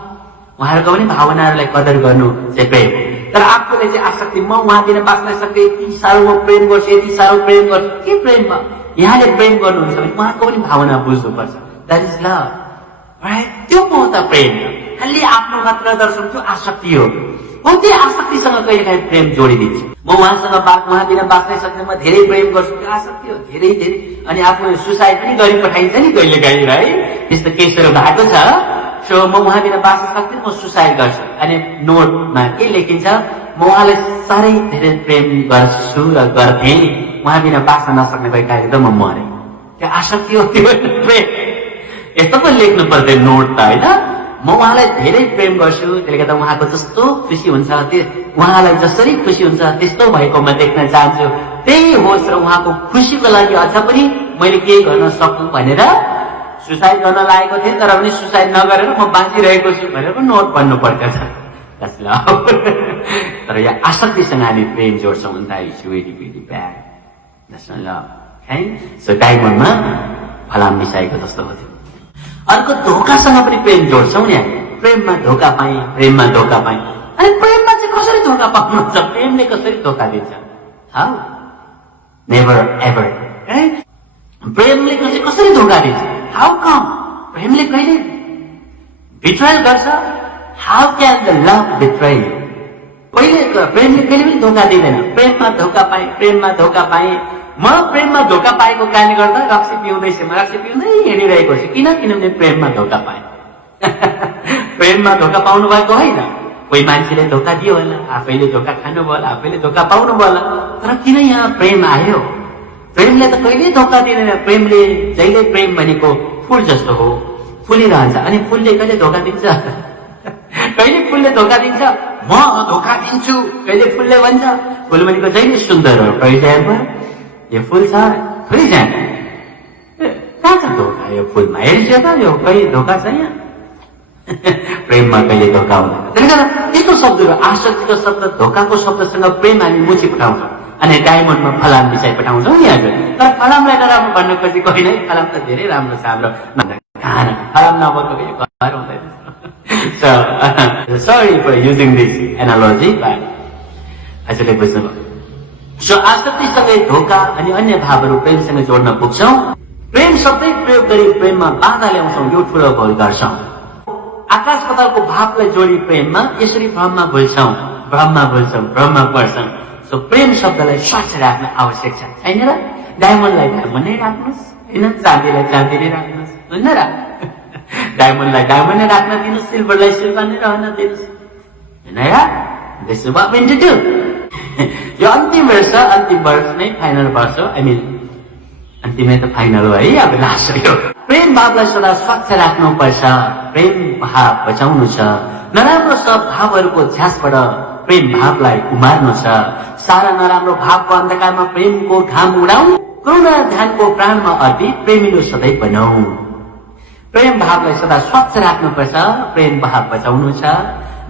उहाँहरूको पनि भावनाहरूलाई कदर गर्नु चाहिँ प्रेम। तर आफूले चाहिँ आसक्ति, म उहाँ बिना बाँच्न सक्दै, यति साह्रो म प्रेम गर्छु, यति साह्रो प्रेम गर्छु, के प्रेम भयो? यहाँले प्रेम गर्नुहुन्छ भने उहाँको पनि भावना बुझ्नुपर्छ। That is love, right? त्यो पो त प्रेम। खालि आफ्नो मात्र दर्शन त्यो आसक्ति हो। त्यो आसक्तिसँग कहिले काहीँ प्रेम जोडिदिन्छ। म उहाँ बिना बाँच्नै सक्दैन, म धेरै प्रेम गर्छु, त्यो आसक्ति हो, धेरै। अनि आफू सुसाइड पनि गरी पठाइन्छ नि कहिले काहीँ, है? त्यस्तो केसहरू भएको छ। सो म उहाँ बिना बाँच्न सक्दिनँ, म सुसाइड गर्छु। अनि नोटमा के लेखिन्छ? म उहाँलाई साह्रै धेरै प्रेम गर्छु र गर्थेँ, उहाँ बिना बाँच्न नसक्ने भए कार्य त म मरेँ। त्यो आसक्ति हो, त्यो प्रेम। यस्तो पो लेख्नु पर्दैन नोट त, होइन? म उहाँलाई धेरै प्रेम गर्छु, त्यसले गर्दा उहाँको जस्तो खुसी हुन्छ, उहाँलाई जसरी खुसी हुन्छ त्यस्तो भएको म देख्न चाहन्छु। त्यही होस् र उहाँको खुसीको लागि अझ पनि मैले केही गर्न सकूँ भनेर सुसाइड गर्न लागेको थिएँ, तर पनि सुसाइड नगरेर म बाँचिरहेको छु भनेर पनि नोट भन्नु पर्छ। तर यहाँ आसक्तिसँग हामी प्रेम जोड्छौँ भने त it's very very bad. That's not love, है? सो डायमन्डमा फलाम मिसाएको जस्तो हो। अर्को धोकासँग पनि प्रेम जोड्छौँ नि हामी। प्रेममा धोका पाएँ, प्रेममा धोका पाएँ। अनि प्रेममा चाहिँ कसरी धोका पाउनुहुन्छ? प्रेमले कसरी धोका दिन्छ? हाउ? नेभर एभर, है? प्रेमले कसरी धोका दिन्छ? How come? प्रेमले कहिले बिट्रायल गर्छ? How can the love betray you? प्रेमले कहिले पनि धोका दिँदैन। प्रेममा धोका पाएँ। म प्रेममा धोका पाएको कारणले गर्दा रक्सी पिउँदैछु, म रक्सी पिउँदै हिँडिरहेको छु। किनभने प्रेममा धोका पाएँ। प्रेममा धोका पाउनु भएको होइन, कोही मान्छेले धोका दियो होला, आफैले धोका खानु भयो होला, आफैले धोका पाउनु भयो होला। तर किन यहाँ प्रेम आयो? प्रेमले त कहिल्यै धोका दिँदैन। प्रेमले जहिले प्रेम भनेको फुल जस्तो हो, फुलिरहन्छ। अनि फुलले कहिले धोका दिन्छ? कहिले फुलले धोका दिन्छ? म धोका दिन्छु, कहिले फुलले भन्छ। फुल भनेको जहिले सुन्दर हो, कहिले यो फुल छ फुलिजाने, कहाँ छ धोका यो फुलमा? हेर्छ त, यो कहिले धोका छ यहाँ? प्रेममा कहिले धोका हुँदैन। त्यसले गर्दा यस्तो शब्दहरू, आसक्तिको शब्द, धोकाको शब्दसँग प्रेम हामी मुछि पठाउँछौँ, अनि डायमन्डमा फलाम मिसाइ पठाउँछौँ नि हजुर। तर फलामलाई नराम्रो भन्नु खोजेको होइन, फलाम त धेरै राम्रो छ हाम्रो। फलाम नभएको घर हुँदैन। Sorry for using this analogy, but हजुरले बुझ्नुभयो। सो आसक्तिसँगै धोका अनि अन्य भावहरू प्रेमसँग जोड्न पुग्छौँ। प्रेम शब्दै प्रयोग गरी प्रेममा बाधा ल्याउँछौँ, यो ठुलो भूल गर्छौँ। आकाश पातालको भावलाई जोडी प्रेममा यसरी भ्रममा भुल्छौँ, भ्रममा पर्छौँ। सो प्रेम शब्दलाई स्वच्छ राख्न आवश्यक छ, छैन र? डायमन्डलाई डायमन्ड नै राख्नुहोस्, होइन? चाँदीलाई चाँदी नै राख्नुहोस्, होइन र? डायमन्डलाई डायमन्ड नै राख्न दिनुहोस्, सिल्भरलाई सिल्भर नै रहन दिनुहोस्, होइन र? This is what we need to do. यो अन्तिम वर्ष नै फाइनल वर्ष हो। आई मिन अन्तिमै त फाइनल हो है, अब लास्ट हो। प्रेम भावलाई सदा स्वच्छ राख्नुपर्छ, प्रेम भाव बचाउनु छ। नराम्रो सब भावहरूको झ्यासबाट प्रेम भावलाई उमार्नु छ। सारा नराम्रो भावको अन्धकारमा प्रेमको घाम उडाउ, करुणा ध्यानको प्राणमा अर्पी प्रेमिलो सधैँ बनाऊ। प्रेम भावलाई सदा स्वच्छ राख्नुपर्छ, प्रेम भाव बचाउनु छ।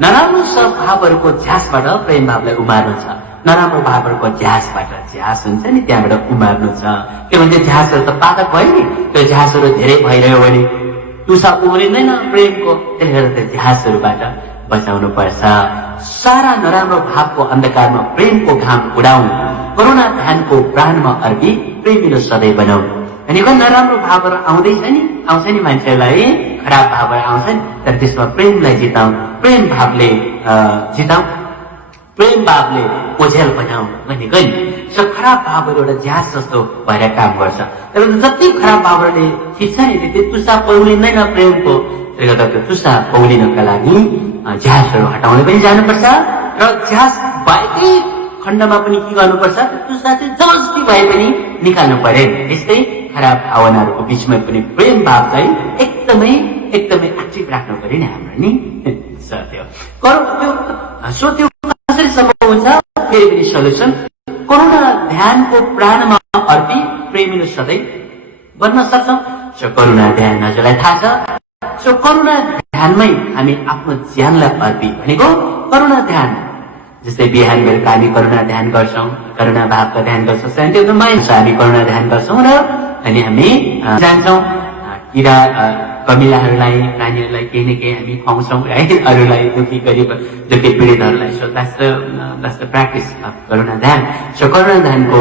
नराम्रो सब भावहरूको झ्यासबाट प्रेम भावलाई उमार्नु छ। नराम्रो भावहरूको झ्यासबाट, झ्यास हुन्छ नि, त्यहाँबाट उमार्नु छ। किनभने झ्यासहरू त पातक भयो नि, त्यो झ्यासहरू धेरै भइरह्यो भने टुसा उम्रिँदैन प्रेमको। त्यसले गर्दा त्यो झ्यासहरूबाट बचाउनु पर्छ। सारा नराम्रो भावको अन्धकारमा प्रेमको घाम उडाउ, करुणा ध्यानको प्राणमा अर्पी प्रेमिलो सधैँ बनाऊ। भनेको नराम्रो भावहरू आउँछ नि मान्छेलाई, खराब भावहरू आउँछ नि, तर त्यसमा प्रेमलाई जिताऊ, प्रेम भावले जिताऊ, प्रेम भावले ओझेल बनाऊ भनेको नि। सो खराब भावहरू एउटा झ्यास जस्तो भएर काम गर्छ। तर जति खराब भावहरूले खिच्छ नि, त्यो तुसा पौलिँदैन प्रेमको। त्यसले गर्दा त्यो तुसा पौलिनका लागि झ्यासहरू हटाउन पनि जानुपर्छ र झ्यास भएकै खण्डमा पनि के गर्नुपर्छ, त्यसलाई चाहिँ जबरजस्ती भए पनि निकाल्नु पर्यो। त्यस्तै खराब भावनाहरूको बिचमा पनि प्रेम भाव चाहिँ एकदमै एकदमै एक्टिभ राख्नु पर्यो नि हाम्रो नि। त्यो कसरी सम्भव हुन्छ? फेरि पनि सल्युसन करुणा ध्यानको प्राणमा अर्पी प्रेमिलो सधैँ बन्न सक्छौँ। सो करुणा ध्यान हजुरलाई थाहा छ। सो करुणा ध्यानमै हामी आफ्नो ज्यानलाई अर्पी भनेको करुणा ध्यान। जस्तै बिहान बेलुका हामी करुणा ध्यान गर्छौँ, करुणा भावका ध्यान गर्छौँ, त्यो हामी करुणा ध्यान गर्छौँ र अनि हामी जान्छौँ किरा कमिलाहरूलाई प्राणीहरूलाई केही न केही हामी खुवाउँछौँ है, अरूलाई दुखी पीडितहरूलाई। So that's the practice of करुणा ध्यान। सो करुणा ध्यानको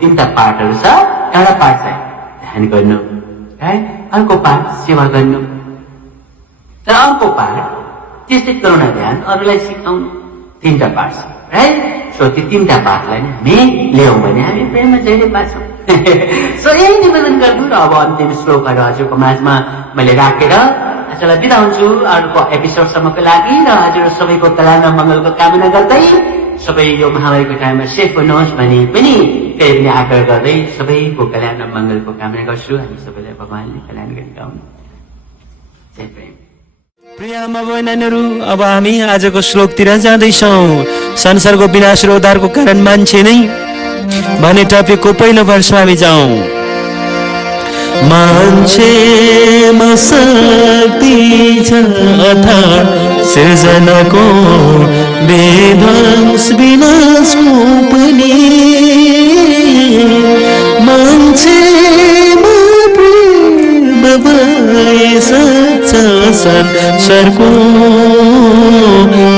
3टा पार्टहरू छ। एउटा पार्ट चाहिँ ध्यान गर्नु है, अर्को पार्ट सेवा गर्नु र अर्को पार्ट त्यस्तै करुणा ध्यान अरूलाई सिकाउनु। 3टा पार्ट छ राइट। सो त्यो 3टा पार्टलाई नै हामी ल्याउँ भने हामी प्रेममा जहिले पार्छौँ। सो यही निवेदन गर्छु र अब अन्तिम श्लोकहरू हजुरको माझमा मैले राखेर आजलाई बिदा हुन्छु अर्को एपिसोडसम्मको लागि। र हजुर सबैको कल्याण र मङ्गलको कामना गर्दै सबै यो महामारीको टाइममा सेफ हुनुहोस् भनी पनि फेरि पनि आग्रह गर्दै सबैको कल्याण र मङ्गलको कामना गर्छु। हामी सबैलाई भगवानले कल्याण गरिरहनु। जय प्रेम। प्रिय आमा बहिनीहरू, अब हामी आजको श्लोकतिर जाँदैछौँ। संसारको विनाश र उद्धारको कारण मान्छे नै भन्ने टपिकको पहिलो वर्षमा हामी जाउँ। मान्छेमा शक्ति छ अर्थात् सृजनाको विध्वंस विनाशको पनि। मान्छेमा प्रेम भए सक्छ संसारको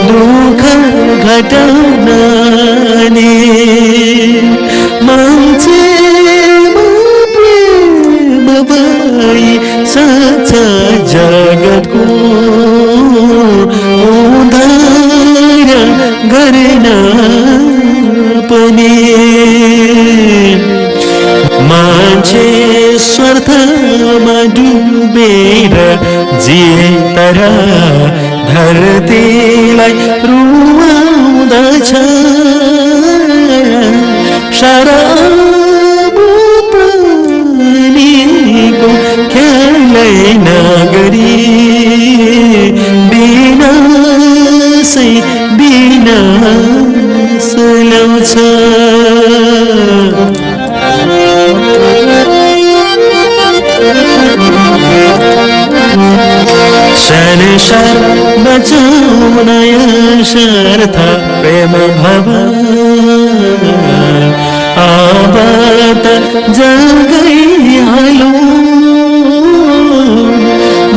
दुःख घटाउनाले। मान्छेमा प्रेम भए सक्छ जगतको उद्धार गर्न पनि। मान्छे स्वार्थमा डुबेर जिए तर धरतीलाई रुवाउँदछ। शराब पानीको ख्यालै नगरी विनाशै विनाश ल्याउँछ। संसार बचाउन यशर्थ प्रेम भव अब त जगैहाल्यो।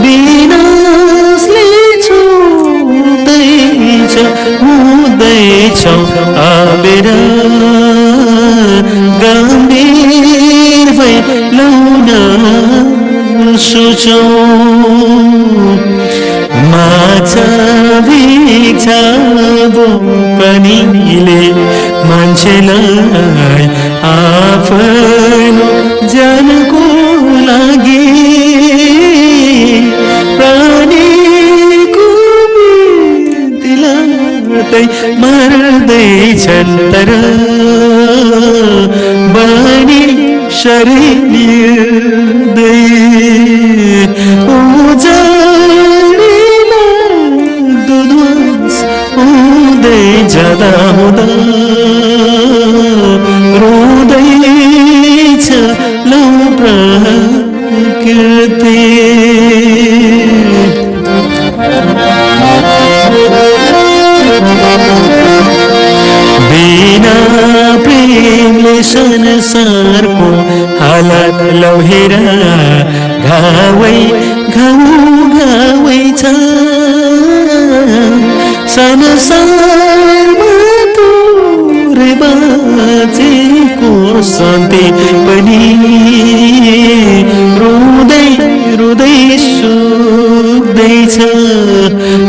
विनाशले छुँदैछ हुँदैछौ आबेर गम्भीर भई लौन सोचौँ। माछा भिक्षा पनिले मान्छेलाई आफ्नो ज्यानको लागि प्राणीको दिलादै मर्दैछन् तर बनी शरीरदै ज्यादा हुँदा रोँदैछ लौ प्रकृति। बिना प्रेमले संसारको हालत लौ हेर घावै छ। संसारमा तोरे बाँचेको शान्ति पनि रुँदै रुँदै सुक्दैछ।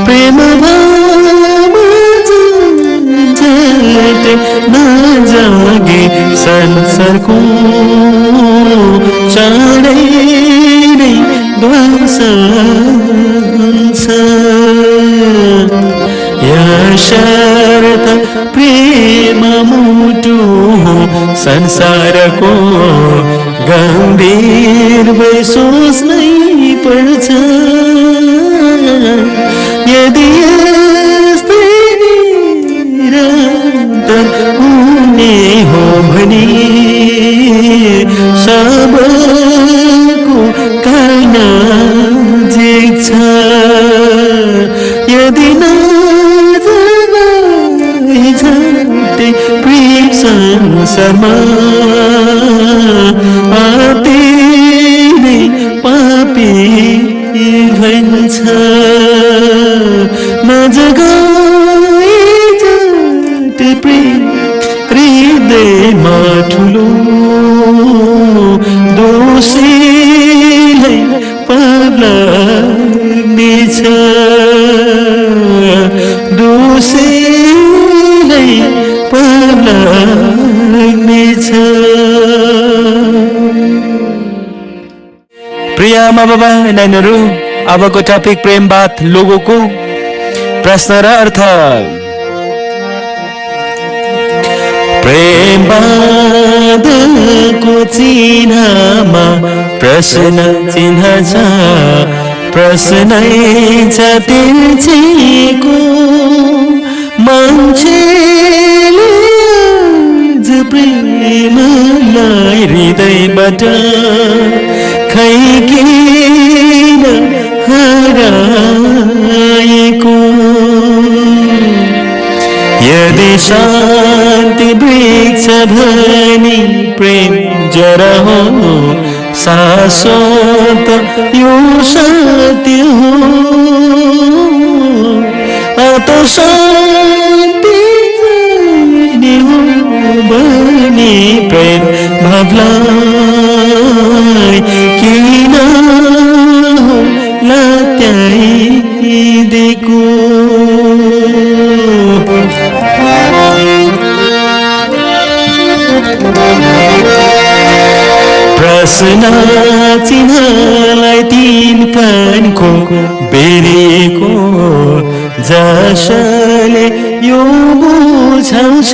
प्रेम भाव झट्टै नजागे संसारको चाँडै नै ध्वंस हुन्छ। संसारको गम्भीर भई सोच्नै पर्छ यदि यस्तै निरन्तर हुने हो भने सबको कान जिक्छ यदि नजगाई झट्टै प्रेम संसारमा आते नै पापी भन्छ नजगाई झट्टै प्रेम हृदयमा ठुलो दोषीलाई पाल्नेछ दोषीलाई पाल्नेछ। प्रिय आमा बाबा नानीहरू, अबको टपिक प्रेम बात लोगोको प्रश्न र अर्थ। प्रेम बातको चिन्हमा प्रश्न चिन्ह छ प्रश्नै छ तिर्छेको मान्छेले आज प्रेमलाई हृदयबाट खै किन हराएको यदि शान्ति वृक्ष भनी प्रेम जरा हो शाश्वत यो सत्य हो अत शान्ति हो भने प्रेम भावलाई किन लत्याइदिएको प्रश्न चिन्हलाई तीन पानको बेरिएको जसले यो बुझाउँछ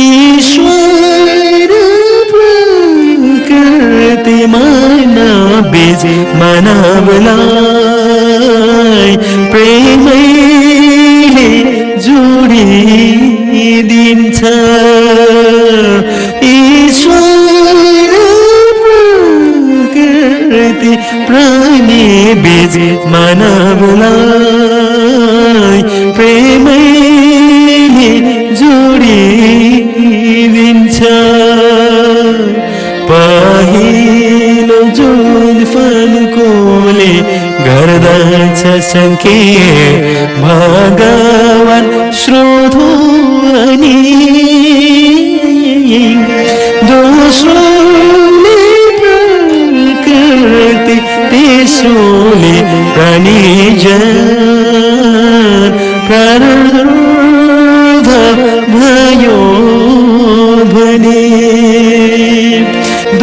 ईश्वर प्रकृतिमा नबीज मानवलाई प्रेमैले जोडिदिन्छ ईश्वर प्रकृति प्राणी बीज मानवलाई प्रेमैले जोडिदिन्छ पहिलो जुन फलकोले गर्दछ सङ्केत भगवान स्रोत हो अनि दोस्रोले प्रकृति तेस्रोले प्राणीजन प्रारब्ध भयो भने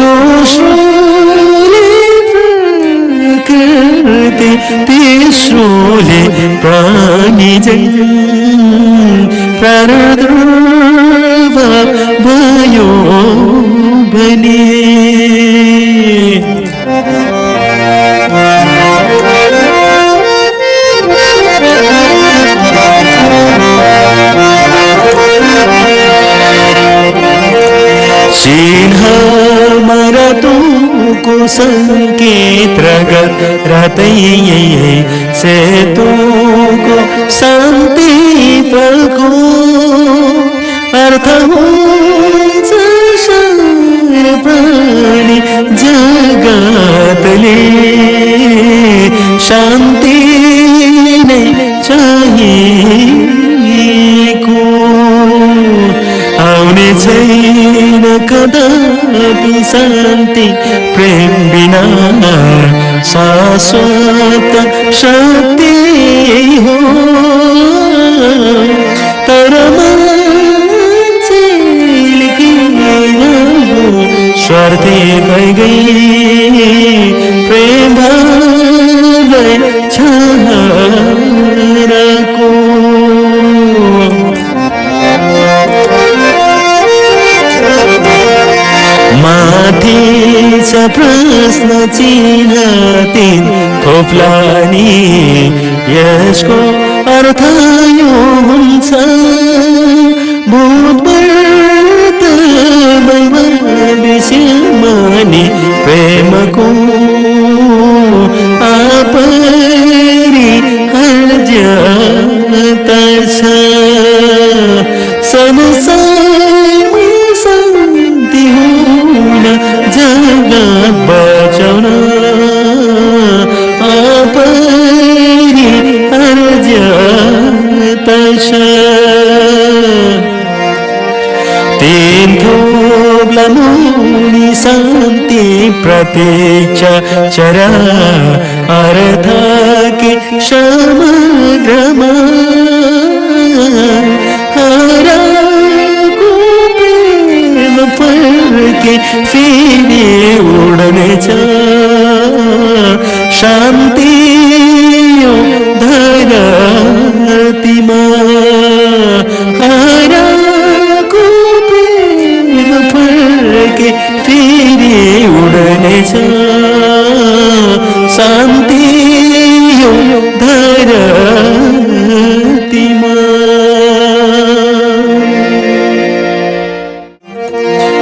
दोस्रोले प्रकृति तेस्रोले प्राणीजन प्रारब्ध भयो भने चिन्ह मरतुको सङ्केत रगत रातै सेतुको शान्ति फलको अर्थ हुन्छ प्राणी जगतले शान्ति नै चाहिएको आउने छैन कदापि शान्ति प्रेम बिना शाश्वत शान्ति हो तर मान्छेले किन स्वार्थी भइ गई प्रेम भावलाई छाडेको चिन्ह तिन थोप्ला नि यसको अर्थ यो हुन्छ विषयमानि प्रेमको अपरिहार्यता छ संसारमा शान्ति हुन जगत बचाउन अपरिहार्यता छ तीन थोप्ला मुनि शान्ति प्रतीक्ष चरा अर्थ के समग्रमा हराको प्रेम फर्के फेरि उड्नेछ शान्ति यो धरतीमा के फेरि उड्नेछ शान्ति यो धरतीमा।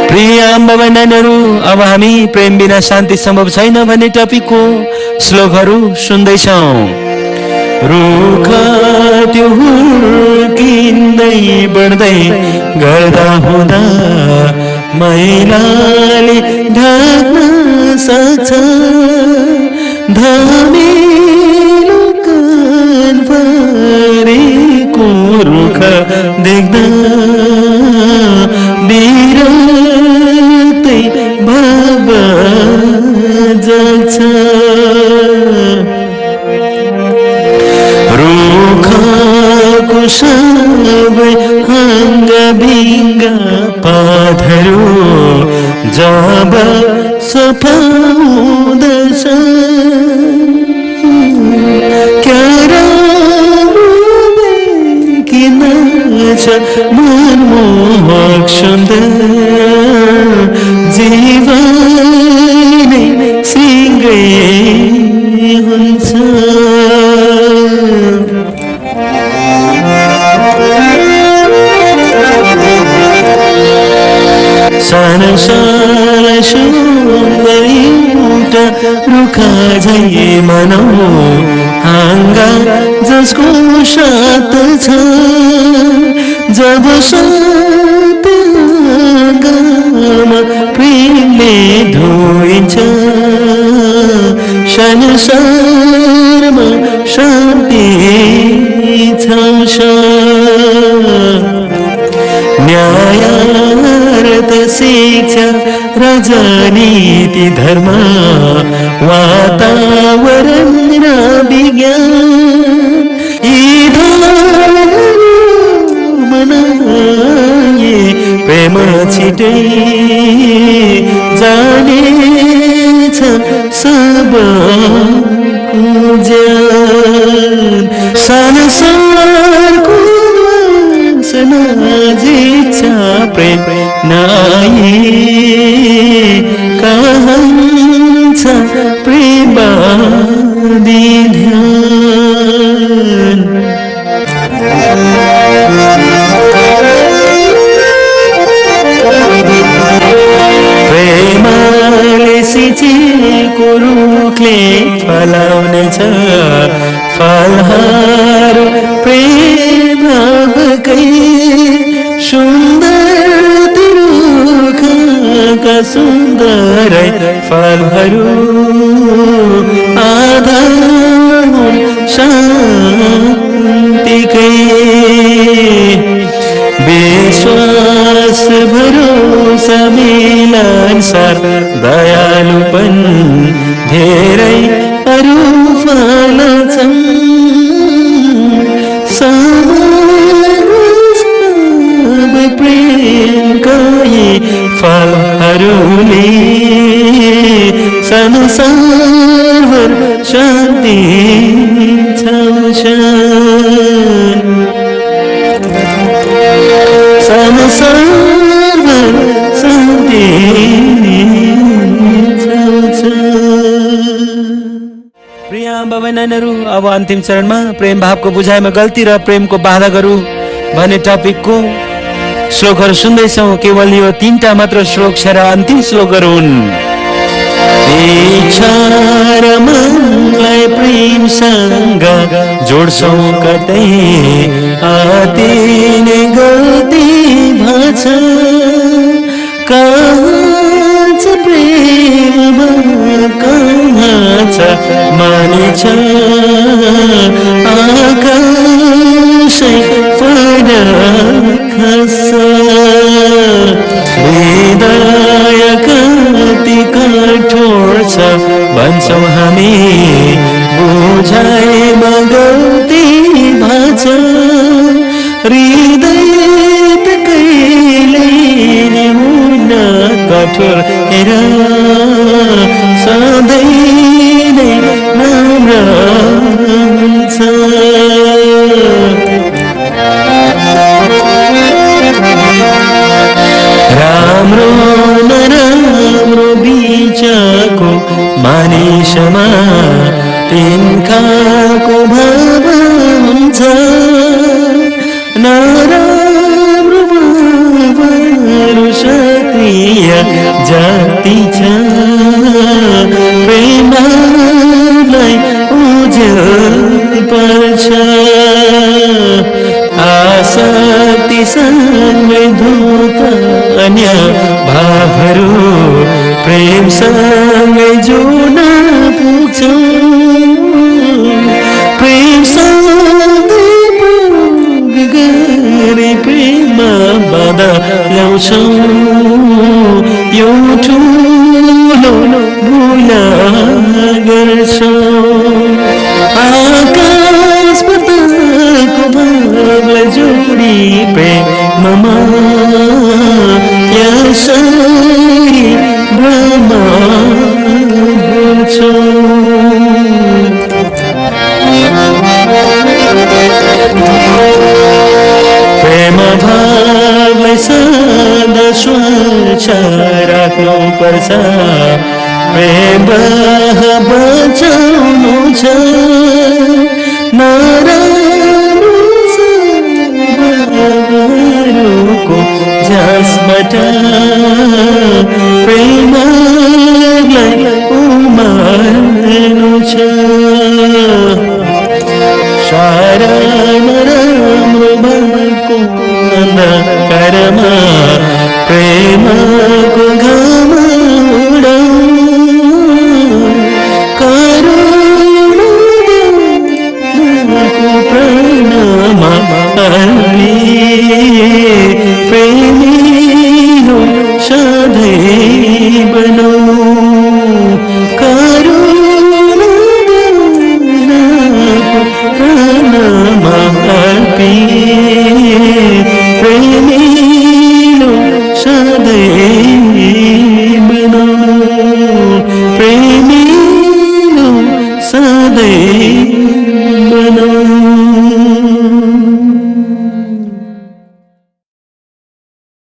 प्रिय आम्बा नानीहरू, अब हामी प्रेम बिना शान्ति सम्भव छैन भन्ने टपिकको श्लोकहरू सुन्दैछौँ। रुख त्यो हुर्किँदै बढ्दै गर्दा हुँदा मैलाले ढाक्न सक्छ धमिलो कानभरेको रुख देख्दा बिरतै भाव जान्छ रुखको सबै अङ्ग पातहरू जब सफाउँदछ किन छ मनमोहक सुन्दर जीवनै सिँगै हुन्छ सानो सानो सुन्दर एउटा रुख झै मनाउ हाँगा जसको साथ छ जब साथ हाँगामा प्रेमले धोइन्छ संसारमा शान्ति छाउँछ न्याय शिक्षा राजनीति धर्म वातावरण र विज्ञान मनाए प्रेम छिटै जानेछ सबको ज्यान संसारको नजिक प्रेम नाई कहन्छ प्रेमवादी ध्यान प्रेमले सिँचेको रुखले फलाउनेछ फलहरू प्रेमकै सुन्दर रुखका सुन्दरै फलहरू आधार शान्तिकै विश्वास भरोसा मिलनसार दयालुपन धेरै अरू फल छन् प्रेमकै फलहरूले संसारभर शान्ति छाउँछन् संसारभर शान्ति छाउँछन्। प्रिय आमा बाबा नानीहरू, अब अन्तिम चरणमा प्रेम भावको बुझाइमा गल्ती र प्रेमको बाधाहरू भन्ने टपिकको श्लोकहरू सुन्दैछौँ। केवल यो 3टा मात्र श्लोक छ र अन्तिम श्लोकहरू हुन्। इच्छा र मनलाई प्रेमसँग जोड्छौँ कतै आतिने गल्ती भछ, कहाँ छ प्रेम कहाँ छ मानिछ आकाशै फरक छ, हृदय कति कठोर छ भन्छौँ हामी बुझाइमा गल्ती भन्छ, हृदय त कहिले नि हुन कठोर हेर सधैँ नै राम्रो हुन्छ। राम्रो नराम्रो बिचको मानिसमा तिनकाको भाव हुन्छ, नराम्रो भावहरू सक्रिय जाति छ, प्रेमलाई उज्यालो पर्छ, आसक्ति सँगै धोका अन्य भावहरू प्रेमसँगै जोड्न पुग्छ, प्रेमसँगै गरी प्रेममा बाधा ल्याउँछौँ, यो ठुलो भुल गर्छौँ। आकाश पतालको भावलाई जोडी प्रेममा यसरी भ्रम गर्छौँ। प्रेम भावलाई सदा स्वच्छ राख्नुपर्छ, प्रेम बचाउनु छ, नराम्रो भावहरूको झ्यासबाट प्रेमलाई उमार्नु छ, सारा नराम्रो भावको अन्धकारमा प्रेमको घाम करुणाको प्रणमा प्रेमीहरू सधैँ बनाऊ, करुणाको प्रणमा